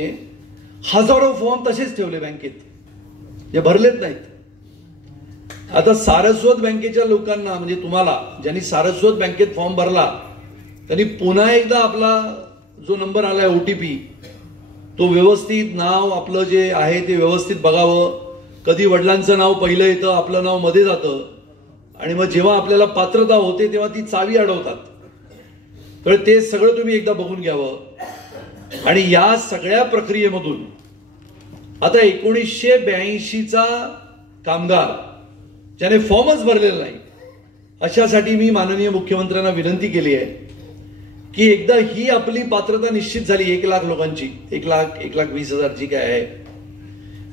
हजारो फॉर्म तसेच ठेवले बँकेत, जे भरलेच नाहीत. आता सारस्वत बँकेच्या लोकांना, म्हणजे तुम्हाला ज्यांनी सारस्वत बँकेत फॉर्म भरला त्यांनी पुन्हा एकदा आपला जो नंबर आलाय OTP, तो व्यवस्थित नाव आपलं जे आहे ते व्यवस्थित बघावं. कधी वडिलांचं नाव पहिलं येतं, आपलं नाव मध्ये जातं, आणि मग जेव्हा आपल्याला पात्रता होते तेव्हा ती चावी अडवतात. तर ते सगळं तुम्ही एकदा बघून घ्यावं. आणि या सगळ्या प्रक्रियेमधून आता 1982चा कामगार ज्याने फॉर्मच भरलेला नाही, अशासाठी मी माननीय मुख्यमंत्र्यांना विनंती केली आहे की एकदा ही आपली पात्रता निश्चित झाली 1 लाख लोकांची, 1,20,000 जी काय आहे,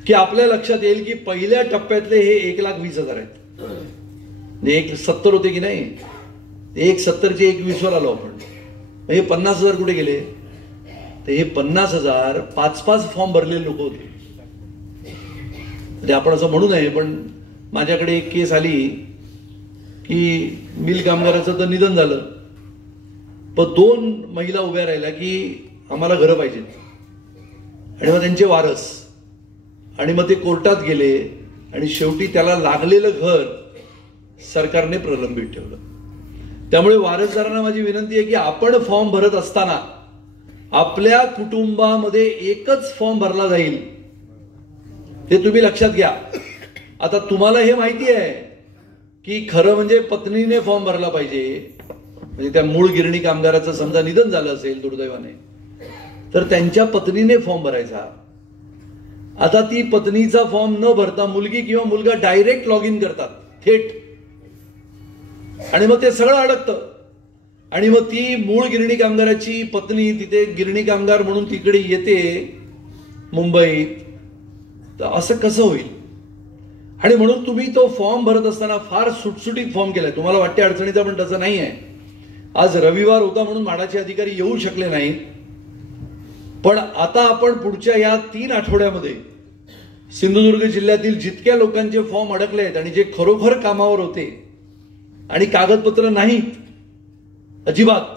की आपल्या लक्षात येईल की पहिल्या टप्प्यातले हे 1,20,000 आहेत. 1,70 होते की नाही, 1,70चे 1,20 आलो आपण. हे 50,000 कुठे गेले? तर हे 50,000 5-5 फॉर्म भरलेले लोक होते. म्हणजे आपण असं म्हणू नये, पण माझ्याकडे एक केस आली की मिल कामगाराचं तर निधन झालं, पण 2 महिला उभ्या राहिल्या की आम्हाला घरं पाहिजेत, आणि मग त्यांचे वारस, आणि मग ते कोर्टात गेले आणि शेवटी त्याला लागलेलं घर सरकारने प्रलंबित ठेवलं. त्यामुळे वारसदारांना माझी विनंती आहे की आपण फॉर्म भरत असताना आपल्या कुटुंबामध्ये एकच फॉर्म भरला जाईल, हे तुम्ही लक्षात घ्या. आता तुम्हाला हे माहिती आहे की खरं म्हणजे पत्नीने फॉर्म भरला पाहिजे. म्हणजे त्या मूळ गिरणी कामगाराचं समजा निधन झालं असेल दुर्दैवाने, तर त्यांच्या पत्नीने फॉर्म भरायचा. आता ती पत्नीचा फॉर्म न भरता मुलगी किंवा मुलगा डायरेक्ट लॉग इन करतात थेट, आणि मग ते सगळं अडकतं. आणि मग ती मूळ गिरणी कामगाराची पत्नी तिथे गिरणी कामगार म्हणून तिकडे येते मुंबईत, तर असं कसं होईल? आणि म्हणून तुम्ही तो फॉर्म भरत असताना फार सुटसुटीत फॉर्म केलाय. तुम्हाला वाटते अडचणीचा, पण तसं नाही आहे. आज रविवार होता म्हणून म्हाडाचे अधिकारी येऊ शकले नाहीत, पण आता आपण पुढच्या या 3 आठवड्यामध्ये सिंधुदुर्ग जिल्ह्यातील जितक्या लोकांचे फॉर्म अडकले आहेत आणि जे खरोखर कामावर होते आणि कागदपत्र नाहीत अजिबात,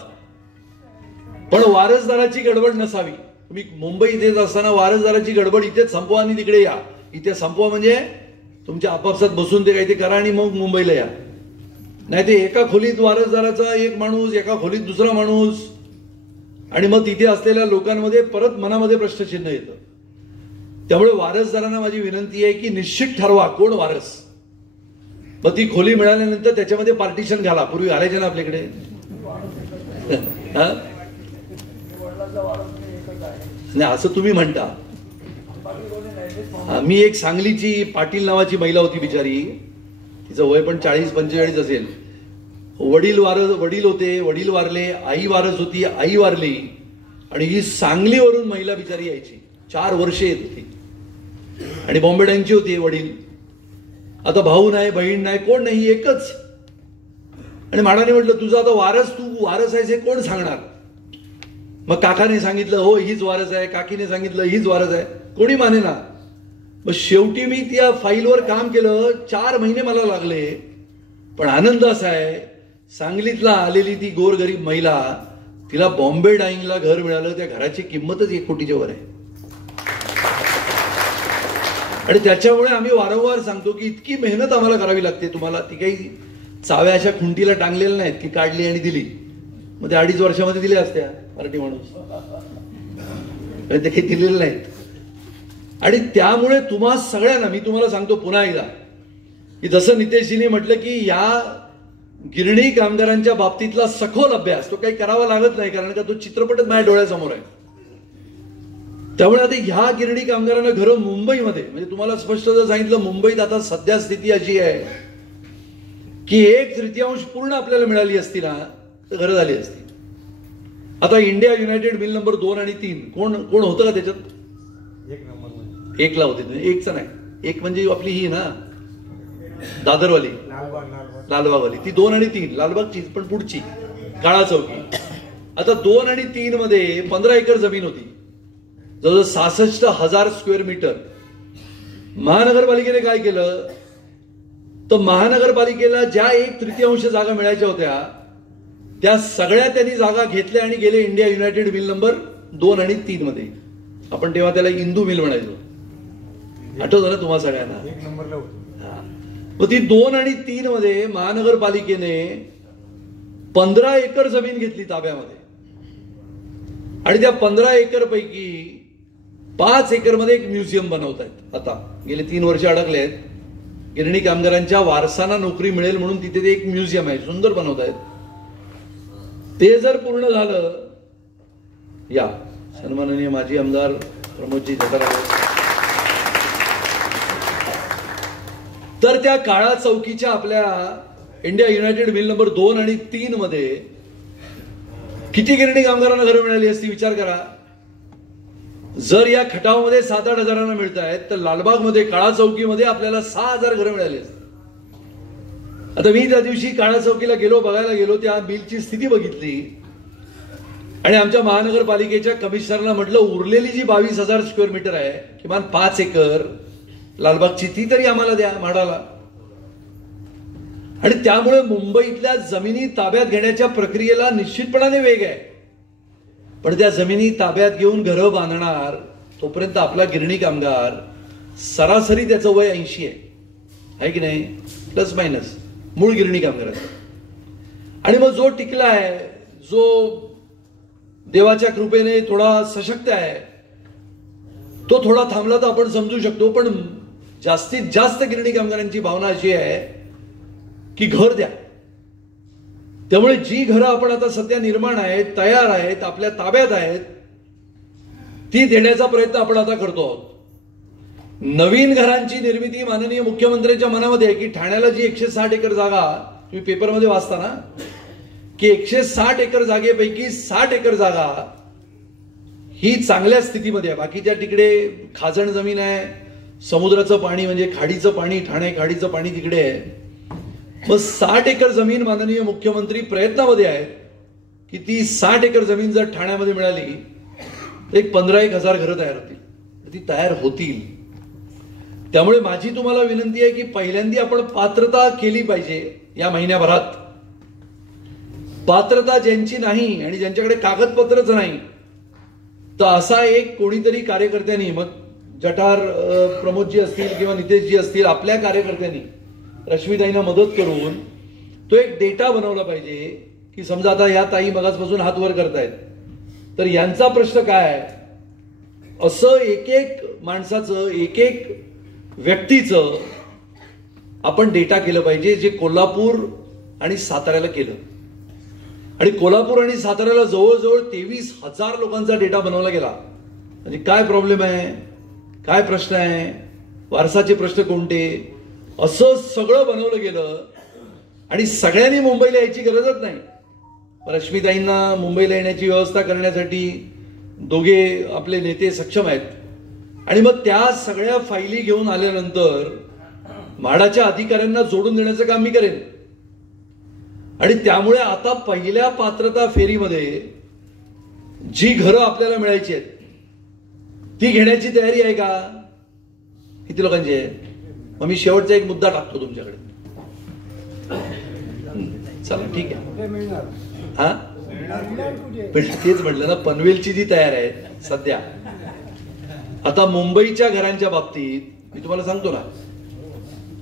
पण वारसदाराची गडबड नसावी. तुम्ही मुंबईत येत असताना वारसदाराची गडबड इथेच संपवा आणि तिकडे या. इथे संपवा म्हणजे तुमच्या आपापसात बसून ते काही ते करा आणि मग मुंबईला या. नाही ते एका खोलीत वारसदाराचा एक माणूस, एका खोलीत दुसरा माणूस, आणि मग तिथे असलेल्या लोकांमध्ये परत मनामध्ये प्रश्नचिन्ह येतं. त्यामुळे वारसदारांना माझी विनंती आहे की निश्चित ठरवा कोण वारस. मग ती खोली मिळाल्यानंतर त्याच्यामध्ये पार्टिशन घाला. पूर्वी घालायचे ना आपल्याकडे. नाही असं तुम्ही म्हणता. मी एक सांगलीची पाटील नावाची महिला होती बिचारी, तिचं वय पण 40-45 असेल. वडील होते, वडील वारले, आई वारस होती, आई वारली, आणि ही सांगलीवरून महिला बिचारी यायची. 4 वर्षे येत होती आणि बॉम्बे डाईंगची होती वडील. आता भाऊ नाही, बहीण नाही, कोण नाही, एकच. आणि म्हाडाने म्हटलं तुझा आता वारस, तू वारस आहेस हे कोण सांगणार? मग काकाने सांगितलं हो हीच वारस आहे, काकीने सांगितलं हीच वारस आहे, कोणी माने ना. मग शेवटी मी त्या फाईलवर काम केलं. 4 महिने मला लागले. पण आनंद असा आहे, सांगलीतला आलेली ती गोरगरीब महिला, तिला बॉम्बे डाईंगला घर मिळालं. त्या घराची किंमतच 1 कोटीच्या वर आहे. आणि त्याच्यामुळे आम्ही वारंवार सांगतो की इतकी मेहनत आम्हाला करावी लागते. तुम्हाला ती काही चाव्या अशा खुंटीला टांगलेल्या नाहीत की काढली आणि दिली. मग ते 2.5 वर्षामध्ये दिल्या असत्या मराठी माणूस, ते काही दिलेले नाहीत. आणि त्यामुळे तुम्हा सगळ्यांना मी तुम्हाला सांगतो पुन्हा एकदा की जसं नितेशजींनी म्हटलं की या गिरणी कामगारांच्या बाबतीतला सखोल अभ्यास तो काही करावा लागत नाही, कारण का तो चित्रपटच माझ्या डोळ्यासमोर आहे. त्यामुळे आता ह्या गिरणी कामगारांना घरं मुंबईमध्ये, म्हणजे तुम्हाला स्पष्ट जर सांगितलं, मुंबईत आता सध्या स्थिती अशी आहे की 1/3 पूर्ण आपल्याला मिळाली असती ना तर घरं झाली असती. आता इंडिया युनायटेड मिल नंबर 2 आणि 3 कोण होतं का त्याच्यात? 1 ला होते. 1चा नाही, 1 म्हणजे आपली ही ना दादरवाली, लालबागवाली, ती 2 आणि 3 लालबागची पण पुढची काळा चौकी. आता 2 आणि 3 मध्ये 15 एकर जमीन होती, जवळजवळ 66,000 स्क्वेअर मीटर. महानगरपालिकेने काय केलं तर महानगरपालिकेला ज्या 1/3 जागा मिळायच्या होत्या त्या सगळ्या त्यांनी जागा घेतल्या आणि गेले इंडिया युनायटेड मिल नंबर 2 आणि 3 मध्ये. आपण तेव्हा त्याला इंदू मिल म्हणायचो, आठवतं ना तुम्हाला सगळ्यांना? 1 नंबरला होती. मग ती 2 आणि 3 मध्ये महानगरपालिकेने 15 एकर जमीन घेतली ताब्यामध्ये, आणि त्या 15 एकर पैकी 5 एकर मध्ये एक म्युझियम बनवत आहेत. आता गेले 3 वर्ष अडकले आहेत. गिरणी कामगारांच्या वारसांना नोकरी मिळेल म्हणून तिथे ते एक म्युझियम आहे, सुंदर बनवत आहेत. ते जर पूर्ण झालं, या सन्माननीय माजी आमदार प्रमोदजी जठार, तर त्या काळा चौकीच्या आपल्या इंडिया युनायटेड मिल नंबर 2 आणि 3 मध्ये किती गिरणी कामगारांना घरं मिळाली असती विचार करा. जर या खटावमध्ये 7-8 हजारांना मिळत आहेत तर लालबागमध्ये काळा चौकीमध्ये आपल्याला 6,000 घरं मिळाली असती. आता मी त्या दिवशी काळा चौकीला बघायला गेलो, त्या मिलची स्थिती बघितली आणि आमच्या महानगरपालिकेच्या कमिशनरला म्हटलं उरलेली जी 22,000 स्क्वेअर मीटर आहे, किमान 5 एकर लालबागची, ती तरी आम्हाला द्या म्हाडाला. आणि त्यामुळे मुंबईतल्या जमिनी ताब्यात घेण्याच्या प्रक्रियेला निश्चितपणाने वेग आहे. पण त्या जमिनी ताब्यात घेऊन घरं बांधणार तोपर्यंत आपला गिरणी कामगार सरासरी त्याचं वय 80 आहे. आहे की नाही, प्लस मायनस मूळ गिरणी कामगाराचा. आणि मग जो टिकला आहे, जो देवाच्या कृपेने थोडा सशक्त आहे, तो थोडा थांबला तर आपण समजू शकतो. पण जास्तीत जास्त गिरणी कामगारांची भावना अशी आहे की घर द्या. त्यामुळे जी घरं आपण आता सध्या निर्माण आहेत, तयार आहेत, आपल्या ताब्यात आहेत, ती देण्याचा प्रयत्न आपण आता करतो आहोत. नवीन घरांची निर्मिती माननीय मुख्यमंत्र्यांच्या मनामध्ये आहे की ठाण्याला जी 160 एकर जागा, तुम्ही पेपरमध्ये वाचता ना की 160 एकर जागेपैकी 60 एकर जागा ही चांगल्या स्थितीमध्ये आहे. बाकीच्या तिकडे खाजण जमीन आहे, समुद्राचं पाणी म्हणजे खाडीचं पाणी, ठाणे खाडीचं पाणी तिकडे आहे. मग 60 एकर जमीन माननीय मुख्यमंत्री प्रयत्नामध्ये आहेत की ती 60 एकर जमीन जर ठाण्यामध्ये मिळाली तर एक 15,000 घरं तयार होतील. ती तयार होतील. त्यामुळे माझी तुम्हाला विनंती आहे की पहिल्यांदा आपण पात्रता केली पाहिजे. या महिन्याभरात पात्रता ज्यांची नाही आणि ज्यांच्याकडे कागदपत्रच नाही, तर असा एक कोणीतरी कार्यकर्त्यांनी, मग जठार प्रमोदजी असतील किंवा नितेशजी असतील, आपल्या कार्यकर्त्यांनी रश्मीताईंना मदत करून तो एक डेटा बनवला पाहिजे की समजा आता या ताई मगाचपासून हात वर करतायत, तर यांचा प्रश्न काय आहे, असं एक एक माणसाचं, एक एक व्यक्तीचं आपण डेटा केलं पाहिजे, जे कोल्हापूर आणि साताऱ्याला केलं. आणि कोल्हापूर आणि साताऱ्याला जवळजवळ 23,000 लोकांचा डेटा बनवला गेला. म्हणजे काय प्रॉब्लेम आहे, काय प्रश्न आहे, वारसाचे प्रश्न कोणते, असं सगळं बनवलं गेलं. आणि सगळ्यांनी मुंबईला यायची गरजच नाही. रश्मीताईंना मुंबईला येण्याची व्यवस्था करण्यासाठी दोघे आपले नेते सक्षम आहेत. आणि मग त्या सगळ्या फायली घेऊन आल्यानंतर म्हाडाच्या अधिकाऱ्यांना जोडून देण्याचं काम मी करेन. आणि त्यामुळे आता पहिल्या पात्रता फेरीमध्ये जी घरं आपल्याला मिळायची आहेत ती घेण्याची तयारी आहे का? किती लोकांची आहे? मग मी शेवटचा एक मुद्दा टाकतो तुमच्याकडे. चला ठीक आहे. हा, पण तेच म्हटलं ना, पनवेलची जी तयार आहे सध्या. आता मुंबईच्या घरांच्या बाबतीत मी तुम्हाला सांगतो ना,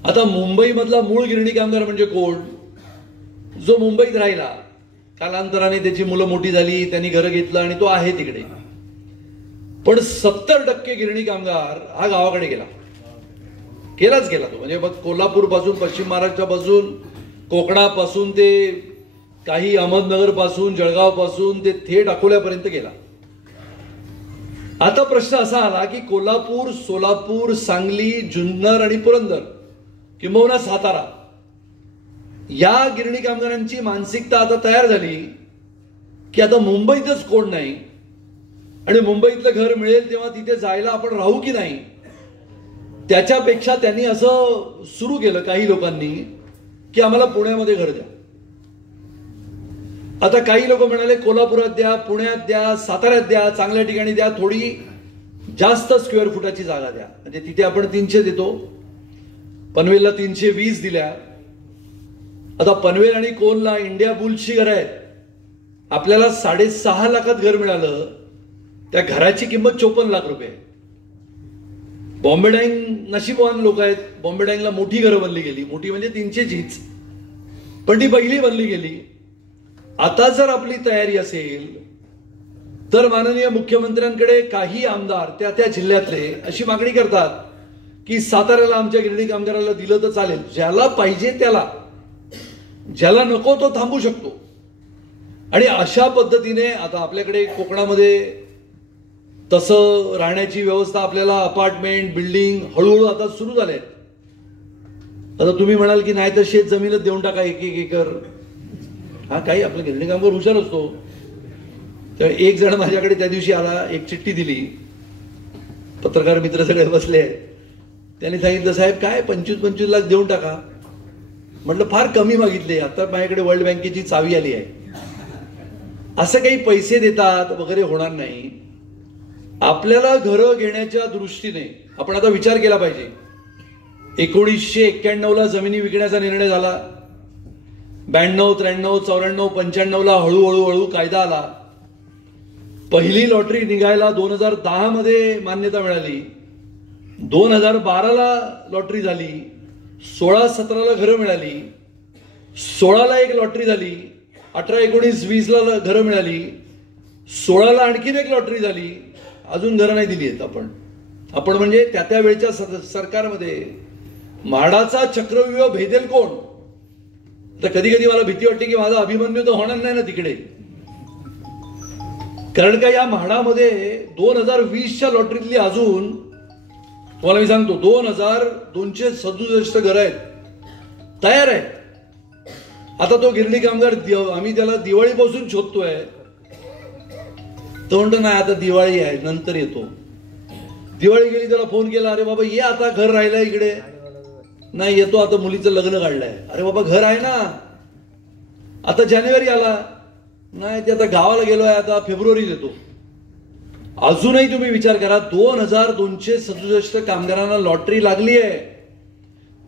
आता मुंबईमधला मूळ गिरणी कामगार म्हणजे कोण? जो मुंबईत राहिला, कालांतराने त्याची मुलं मोठी झाली, त्यांनी घरं घेतलं आणि तो आहे तिकडे. पण 70% गिरणी कामगार हा गावाकडे गेलाच गेला तो. म्हणजे मग कोल्हापूर पासून, पश्चिम महाराष्ट्रापासून, कोकणापासून ते काही अहमदनगर पासून, जळगाव पासून ते थेट अकोल्यापर्यंत गेला. आता प्रश्न असा आला की कोल्हापूर, सोलापूर, सांगली, जुन्नर आणि पुरंदर किंबहुना सातारा या गिरणी कामगारांची मानसिकता आता तयार झाली की आता मुंबईतच कोण नाही आणि मुंबईतलं घर मिळेल तेव्हा तिथे जायला आपण राहू की नाही. त्याच्यापेक्षा त्यांनी असं सुरू केलं काही लोकांनी की आम्हाला पुण्यामध्ये घर द्या. आता काही लोक म्हणाले कोल्हापुरात द्या, पुण्यात द्या, साताऱ्यात द्या, चांगल्या ठिकाणी द्या, थोडी जास्त स्क्वेअर फुटाची जागा द्या. म्हणजे तिथे आपण 300 देतो, पनवेलला 320 दिल्या. आता पनवेल आणि कोलला इंडिया बुल्सची घरं आहेत. आपल्याला 6.5 लाखात घर मिळालं, त्या घराची किंमत 54 लाख रुपये. बॉम्बे डाईंग नशीबवान लोक आहेत. बॉम्बे डाईंगला मोठी घरं बनली गेली, मोठी म्हणजे 300चीच, पण ती पहिली बनली गेली. आता जर आपली तयारी असेल तर माननीय मुख्यमंत्र्यांकडे काही आमदार त्या त्या जिल्ह्यातले अशी मागणी करतात की साताऱ्याला आमच्या गिरणी कामगाराला दिलं तर चालेल. ज्याला पाहिजे त्याला, ज्याला नको तो थांबू शकतो. आणि अशा पद्धतीने आता आपल्याकडे कोकणामध्ये तसं राहण्याची व्यवस्था, आपल्याला अपार्टमेंट, बिल्डिंग हळूहळू आता सुरू झाले. आता तुम्ही म्हणाल की नाही तर शेत जमीनच देऊन टाका 1-1 एकर. हा, काही आपला गिरणी कामगार हुशार असतो. तर एक जण माझ्याकडे त्या दिवशी आला, एक चिठ्ठी दिली, पत्रकार मित्र सगळे बसले. त्यांनी सांगितलं साहेब काय 25-25 लाख देऊन टाका. म्हटलं फार कमी मागितले, आता माझ्याकडे वर्ल्ड बँकेची चावी आली आहे. असं काही पैसे देतात वगैरे होणार नाही. आपल्याला घरं घेण्याच्या दृष्टीने आपण आता विचार केला पाहिजे. 1991ला जमिनी विकण्याचा निर्णय झाला. 92, 93, 94, 95ला हळूहळू कायदा आला. पहिली लॉटरी निघायला 2010 मध्ये मान्यता मिळाली. 2012ला लॉटरी झाली. 16-17ला घरं मिळाली, 16ला एक लॉटरी झाली, 18-19-20ला घरं मिळाली, 16ला आणखीन एक लॉटरी झाली, अजून घरं नाही दिली आहेत. आपण म्हणजे त्या वेळच्या सरकारमध्ये म्हाडाचा चक्रव्यूह भेदेल कोण? तर कधी कधी मला भीती वाटते की माझा अभिमन्यू तर होणार नाही ना तिकडे. कारण का या म्हाडामध्ये 2020च्या लॉटरीतली अजून तुम्हाला मी सांगतो 2267 घरं आहेत, तयार आहे. आता तो गिरणी कामगार आम्ही त्याला दिवाळीपासून शोधतोय, तो म्हणतो नाही आता दिवाळी आहे नंतर येतो. दिवाळी गेली, त्याला फोन केला, अरे बाबा ये आता, घर राहिलंय इकडे. नाही येतो आता, मुलीचं लग्न काढलंय. अरे बाबा घर आहे ना, आता जानेवारी आला. नाही ते आता गावाला गेलोय, आता फेब्रुवारीत येतो. अजूनही तुम्ही विचार करा, 2267 कामगारांना लॉटरी लागली आहे.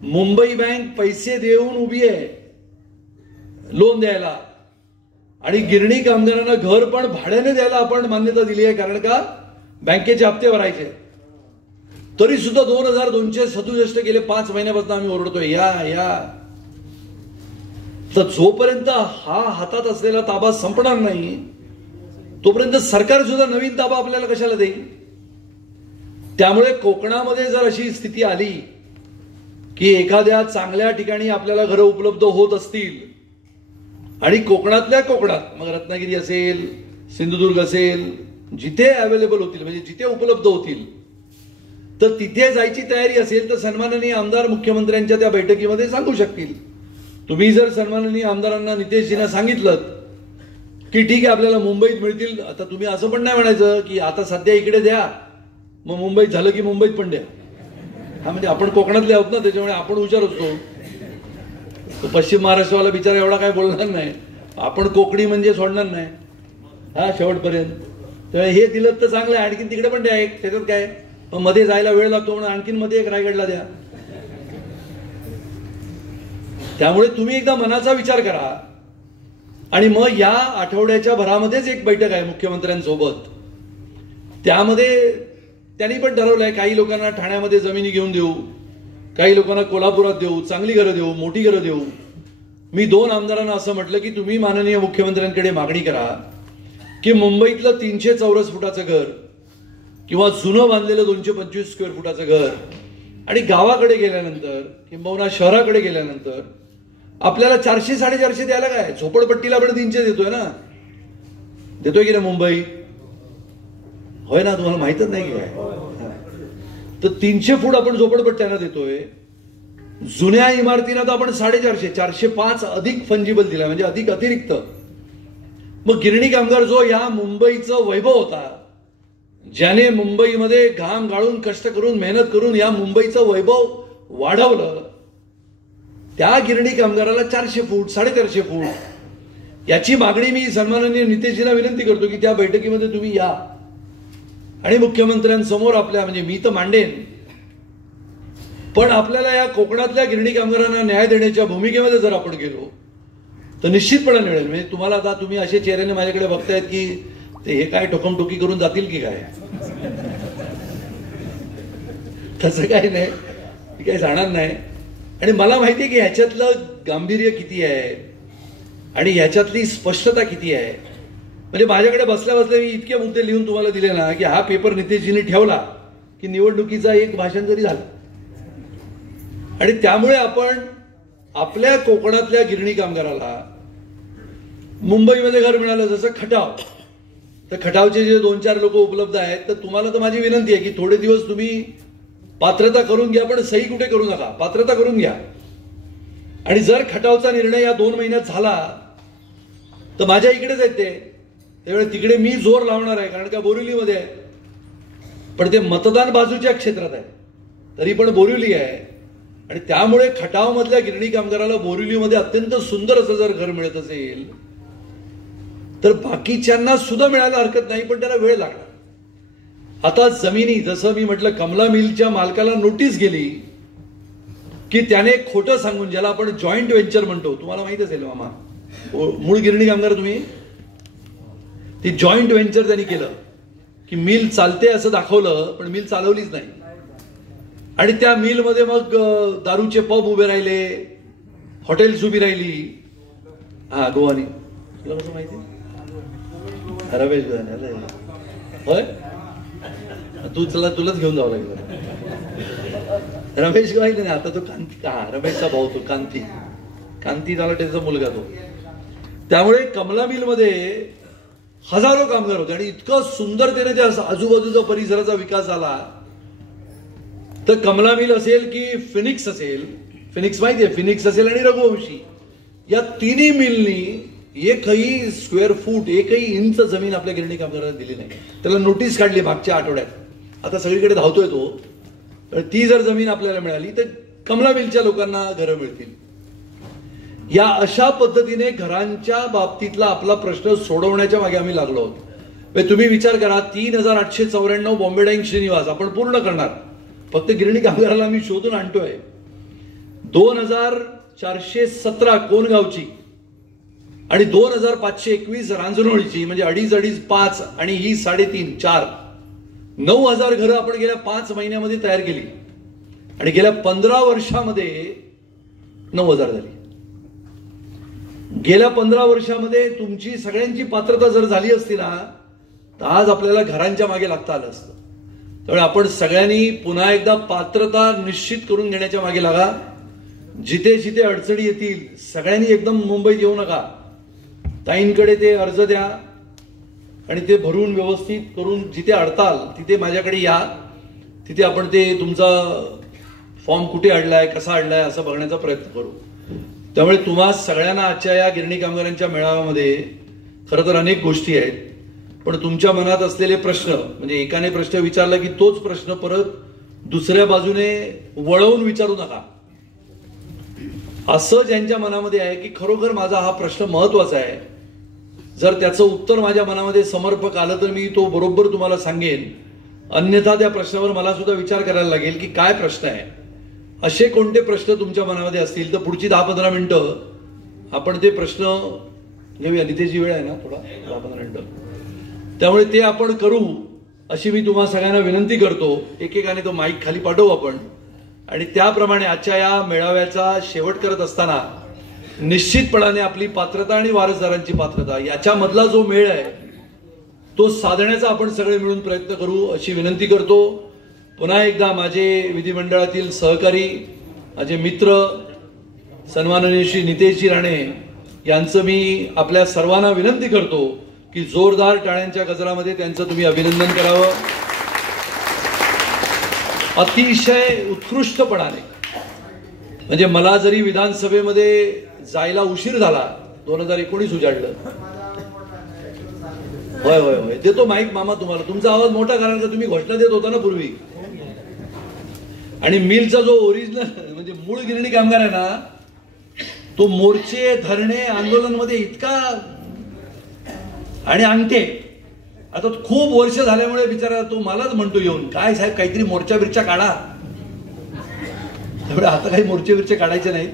मुंबई बँक पैसे देऊन उभी आहे लोन द्यायला, आणि गिरणी कामगारांना घर पण भाड्याने द्यायला आपण मान्यता दिली आहे. कारण का बँकेचे हप्ते भरायचे. तरी सुद्धा 2267 गेले 5 महिन्यापासून आम्ही ओरडतोय या या. तर जोपर्यंत हा हातात असलेला ताबा संपणार नाही तोपर्यंत सरकार सुद्धा नवीन ताबा आपल्याला कशाला देईल. त्यामुळे कोकणामध्ये जर अशी स्थिती आली की एखाद्या चांगल्या ठिकाणी आपल्याला घरं उपलब्ध होत असतील, आणि कोकणातल्या कोकणात, मग रत्नागिरी असेल, सिंधुदुर्ग असेल, जिथे अवेलेबल होतील म्हणजे जिथे उपलब्ध होतील, तर तिथे जायची तयारी असेल तर सन्माननीय आमदार मुख्यमंत्र्यांच्या त्या बैठकीमध्ये सांगू शकतील. तुम्ही जर सन्माननीय आमदारांना, नितेशजींना सांगितलं की ठीक आहे आपल्याला मुंबईत मिळतील, आता तुम्ही असं पण नाही म्हणायचं की आता सध्या इकडे द्या, मग मुंबईत झालं की मुंबईत पण द्या. हा म्हणजे आपण कोकणातले आहोत ना, त्याच्यामुळे आपण हुशार असतो. तो पश्चिम महाराष्ट्रावाला बिचारा एवढा काय बोलणार नाही, आपण कोकणी म्हणजे सोडणार नाही हा शेवटपर्यंत. त्यामुळे हे दिलं तर चांगलं आहे, आणखीन तिकडे पण द्या एक, त्याच्यात काय. मग मध्ये जायला वेळ लागतो म्हणून आणखीन मध्ये एक रायगडला द्या. त्यामुळे तुम्ही एकदा मनाचा विचार करा. आणि मग या आठवड्याच्या भरामध्येच एक बैठक आहे मुख्यमंत्र्यांसोबत. त्यामध्ये त्यांनी पण ठरवलंय काही लोकांना ठाण्यामध्ये जमिनी घेऊन देऊ, काही लोकांना कोल्हापुरात देऊ, चांगली घरं देऊ, मोठी घरं देऊ. मी 2 आमदारांना असं म्हटलं की तुम्ही माननीय मुख्यमंत्र्यांकडे मागणी करा की मुंबईतलं 300 चौरस फुटाचं घर किंवा जुनं बांधलेलं 225 स्क्वेअर फुटाचं घर, आणि गावाकडे गेल्यानंतर किंबहुना शहराकडे गेल्यानंतर आपल्याला 400-450 द्यायला काय, झोपडपट्टीला आपण 300 देतोय ना, देतोय की ना मुंबई, होय ना, तुम्हाला माहितच नाही की काय. तर 300 फूट आपण झोपडपट्ट्यांना देतोय. जुन्या इमारतींना तर आपण 450, 405 अधिक फंजिबल दिला, म्हणजे अधिक अतिरिक्त. मग गिरणी कामगार जो या मुंबईचं वैभव होता, ज्याने मुंबईमध्ये घाम गाळून कष्ट करून मेहनत करून या मुंबईचं वैभव वाढवलं, त्या गिरणी कामगाराला 400 फूट 450 फूट याची मागणी मी सन्माननीय नितेशजींना विनंती करतो की त्या बैठकीमध्ये तुम्ही या आणि मुख्यमंत्र्यांसमोर आपल्या, म्हणजे मी तर मांडेन, पण आपल्याला या कोकणातल्या गिरणी कामगारांना न्याय देण्याच्या भूमिकेमध्ये जर आपण गेलो तर निश्चितपणे मिळेल. म्हणजे तुम्हाला आता तुम्ही असे चेहऱ्याने माझ्याकडे बघतायत की ते हे काय टोकमटोकी करून जातील की काय, तसं काही नाही, मी काही जाणार नाही. आणि मला माहिती आहे की ह्याच्यातलं गांभीर्य किती आहे आणि ह्याच्यातली स्पष्टता किती आहे. म्हणजे माझ्याकडे बसल्या बसल्या मी इतके मुद्दे लिहून तुम्हाला दिले ना की हा पेपर नितेशजींनी ठेवला की निवडणुकीचा एक भाषण जरी झालं. आणि त्यामुळे आपण आपल्या कोकणातल्या गिरणी कामगाराला मुंबईमध्ये घर मिळालं, जसं खटाव, तर खटावचे जे 2-4 लोक उपलब्ध आहेत, तर तुम्हाला तर माझी विनंती आहे की थोडे दिवस तुम्ही पात्रता करून घ्या, पण सही कुठे करू नका, पात्रता करून घ्या. आणि जर खटावचा निर्णय या 2 महिन्यात झाला तर माझ्या इकडेच आहेत ते, त्यावेळी तिकडे मी जोर लावणार आहे, कारण का बोरिवलीमध्ये आहे, पण ते मतदान बाजूच्या क्षेत्रात आहे, तरी पण बोरिवली आहे. आणि त्यामुळे खटावमधल्या गिरणी कामगाराला बोरिवलीमध्ये अत्यंत सुंदर असं जर घर मिळत असेल तर बाकीच्यांना सुद्धा मिळायला हरकत नाही, पण त्याला वेळ लागणार. आता जमिनी, जसं मी म्हटलं, कमला मिलच्या मालकाला नोटीस गेली की त्याने खोटं सांगून, ज्याला आपण जॉईंट व्हेंचर म्हणतो, तुम्हाला माहित असेल मामा, मूळ गिरणी कामगार तुम्ही, ती जॉईंट व्हेंचर त्यांनी केलं की मिल चालते असं दाखवलं, पण मिल चालवलीच नाही. आणि त्या मिलमध्ये मग दारूचे पब उभे राहिले, हॉटेल्स उभी राहिली. हा गोवानी तुला कसं माहिती? रमेश गोवानी होय, तुलाच घेऊन जावं लागलं. रमेश गोवानी नाही, आता तो कांती, हा रमेशचा भाऊ तो कांती झाला, त्याचा मुलगा तो. त्यामुळे कमला मिलमध्ये हजारो कामगार होते आणि इतकं सुंदरतेने त्या आजूबाजूचा परिसराचा विकास झाला. तर कमला मिल असेल की फिनिक्स असेल, फिनिक्स माहिती आहे, फिनिक्स असेल आणि रघुवंशी, या तिन्ही मिलनी एकही स्क्वेअर फूट, एकही इंच जमीन आपल्या गिरणी कामगारांना दिली नाही. त्याला नोटीस काढली मागच्या आठवड्यात. आता सगळीकडे धावतोय तो. तर ती जर जमीन आपल्याला मिळाली तर कमला मिलच्या लोकांना घरं मिळतील. या अशा पद्धतीने घरांच्या बाबतीतला आपला प्रश्न सोडवण्याच्या मागे आम्ही लागलो आहोत. तुम्ही विचार करा, 3894 बॉम्बे डाईंग श्रीनिवास आपण पूर्ण करणार. फक्त गिरणी कामगाराला आम्ही शोधून आणतोय. 2417 कोणगावची आणि 2521 रांजणोळीची, म्हणजे 2.5 आणि ही 3.5 4 9,000 घरं आपण गेल्या 5 महिन्यामध्ये तयार केली. आणि गेल्या 15 वर्षामध्ये 9,000 झाली. गेल्या 15 वर्षामध्ये तुमची सगळ्यांची पात्रता जर झाली असती ना, तर आज आपल्याला घरांच्या मागे लागता आलं असतं. त्यामुळे आपण सगळ्यांनी पुन्हा एकदा पात्रता निश्चित करून घेण्याच्या मागे लागा. जिथे जिथे अडचणी येतील सगळ्यांनी एकदम मुंबईत येऊ नका. ताईंकडे ते अर्ज द्या आणि ते भरून व्यवस्थित करून जिथे अडताल तिथे माझ्याकडे या. तिथे आपण ते तुमचा फॉर्म कुठे अडलाय, कसा अडलाय असं बघण्याचा प्रयत्न करू. त्यामुळे तुम्हा सगळ्यांना आजच्या या गिरणी कामगारांच्या मेळाव्यामध्ये खरं तर अनेक गोष्टी आहेत, पण तुमच्या मनात असलेले प्रश्न, म्हणजे एकाने प्रश्न विचारला की तोच प्रश्न परत दुसऱ्या बाजूने वळवून विचारू नका. असं ज्यांच्या मनामध्ये आहे की खरोखर माझा हा प्रश्न महत्वाचा आहे, जर त्याचं उत्तर माझ्या मनामध्ये समर्पक आलं तर मी तो बरोबर तुम्हाला सांगेन. अन्यथा त्या प्रश्नावर मला सुद्धा विचार करायला लागेल की काय प्रश्न आहे. असे कोणते प्रश्न तुमच्या मनामध्ये असतील तर पुढची 10-15 मिनिटं आपण ते प्रश्न घेऊया. नितेशची वेळ आहे ना, थोडा 10-15 मिनिटं, त्यामुळे ते आपण करू अशी मी तुम्हा सगळ्यांना विनंती करतो. एकेकाने तो माईक खाली पाठवू आपण. आणि त्याप्रमाणे आजच्या या मेळाव्याचा शेवट करत असताना निश्चितपणाने आपली पात्रता आणि वारसदारांची पात्रता याच्यामधला जो मेळ आहे तो साधण्याचा आपण सगळे मिळून प्रयत्न करू अशी विनंती करतो. पुन्हा एकदा माझे विधिमंडळातील सहकारी, माझे मित्र सन्माननीय श्री नितेशजी राणे यांचं मी आपल्या सर्वांना विनंती करतो की जोरदार टाळ्यांच्या गजरामध्ये त्यांचं तुम्ही अभिनंदन करावं. अतिशय उत्कृष्टपणाने, म्हणजे मला जरी विधानसभेमध्ये जायला उशीर झाला, 2019 उजाडलं. होय होय होय, देतो माईक मामा तुम्हाला. तुमचा आवाज मोठा कारण का तुम्ही घोषणा देत होता ना पूर्वी. आणि मिलचा जो ओरिजिनल म्हणजे मूळ गिरणी कामगार आहे ना, तो मोर्चे धरणे आंदोलन मध्ये इतका आणि अंगठे, आता खूप वर्ष झाल्यामुळे बिचारा तो मलाच म्हणतो येऊन, काय साहेब काहीतरी मोर्चा बिर्चा काढा. त्यामुळे आता काही मोर्चे बिर्चे काढायचे नाहीत.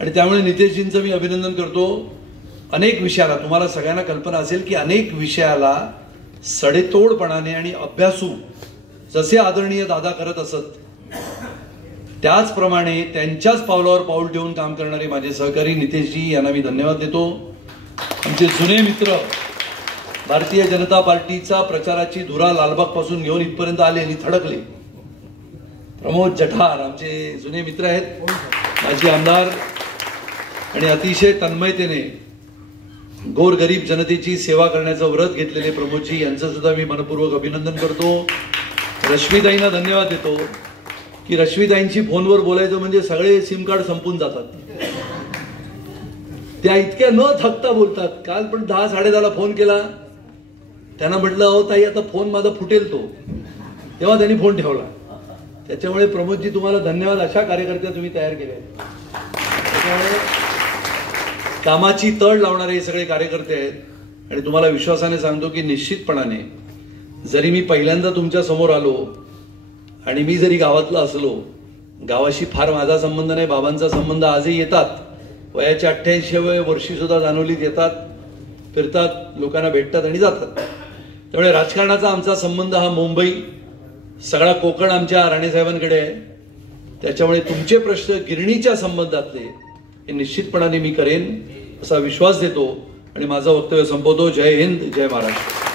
आणि त्यामुळे नितेशजींचं मी अभिनंदन करतो. अनेक विषयाला, तुम्हाला सगळ्यांना कल्पना असेल की अनेक विषयाला सडेतोडपणाने आणि अभ्यासू जसे आदरणीय दादा करत असत त्याचप्रमाणे त्यांच्याच पावलावर पाऊल ठेवून काम करणारे माझे सहकारी नितेशजी यांना मी धन्यवाद देतो. आमचे जुने मित्र, भारतीय जनता पार्टीचा प्रचाराची धुरा लालबाग पासून घेऊन इथपर्यंत आले आणि थडकले, प्रमोद जठार आमचे जुने मित्र आहेत, माजी आमदार, आणि अतिशय तन्मयतेने गोरगरीब जनतेची सेवा करण्याचं व्रत घेतलेले प्रमोदजी यांचं सुद्धा मी मनपूर्वक अभिनंदन करतो. रश्मीताईंना धन्यवाद देतो की रश्मीताईंशी फोनवर बोलायचं म्हणजे सगळे सिम कार्ड संपून जातात. त्या इतक्या न थकता बोलतात. काल पण 10-10:30 फोन केला, त्यांना म्हटलं अहो ताई आता फोन माझा फुटेल तो, तेव्हा त्यांनी फोन ठेवला. त्याच्यामुळे प्रमोदजी तुम्हाला धन्यवाद. अशा कार्यकर्ते तुम्ही तयार केले. त्याच्यामुळे कामाची तड लावणारे हे सगळे कार्यकर्ते आहेत. आणि तुम्हाला विश्वासाने सांगतो की निश्चितपणाने जरी मी पहिल्यांदा तुमच्या समोर आलो आणि मी जरी गावातला असलो, गावाशी फार माझा संबंध नाही, बाबांचा संबंध आजही येतात. वयाच्या 88व्या वर्षी सुद्धा जानोलीत येतात, फिरतात, लोकांना भेटतात आणि जातात. त्यामुळे राजकारणाचा आमचा संबंध हा मुंबई, सगळा कोकण आमच्या राणेसाहेबांकडे आहे. त्याच्यामुळे तुमचे प्रश्न गिरणीच्या संबंधातले हे निश्चितपणाने मी करेन असा विश्वास देतो आणि माझं वक्तव्य संपवतो. जय हिंद, जय महाराष्ट्र.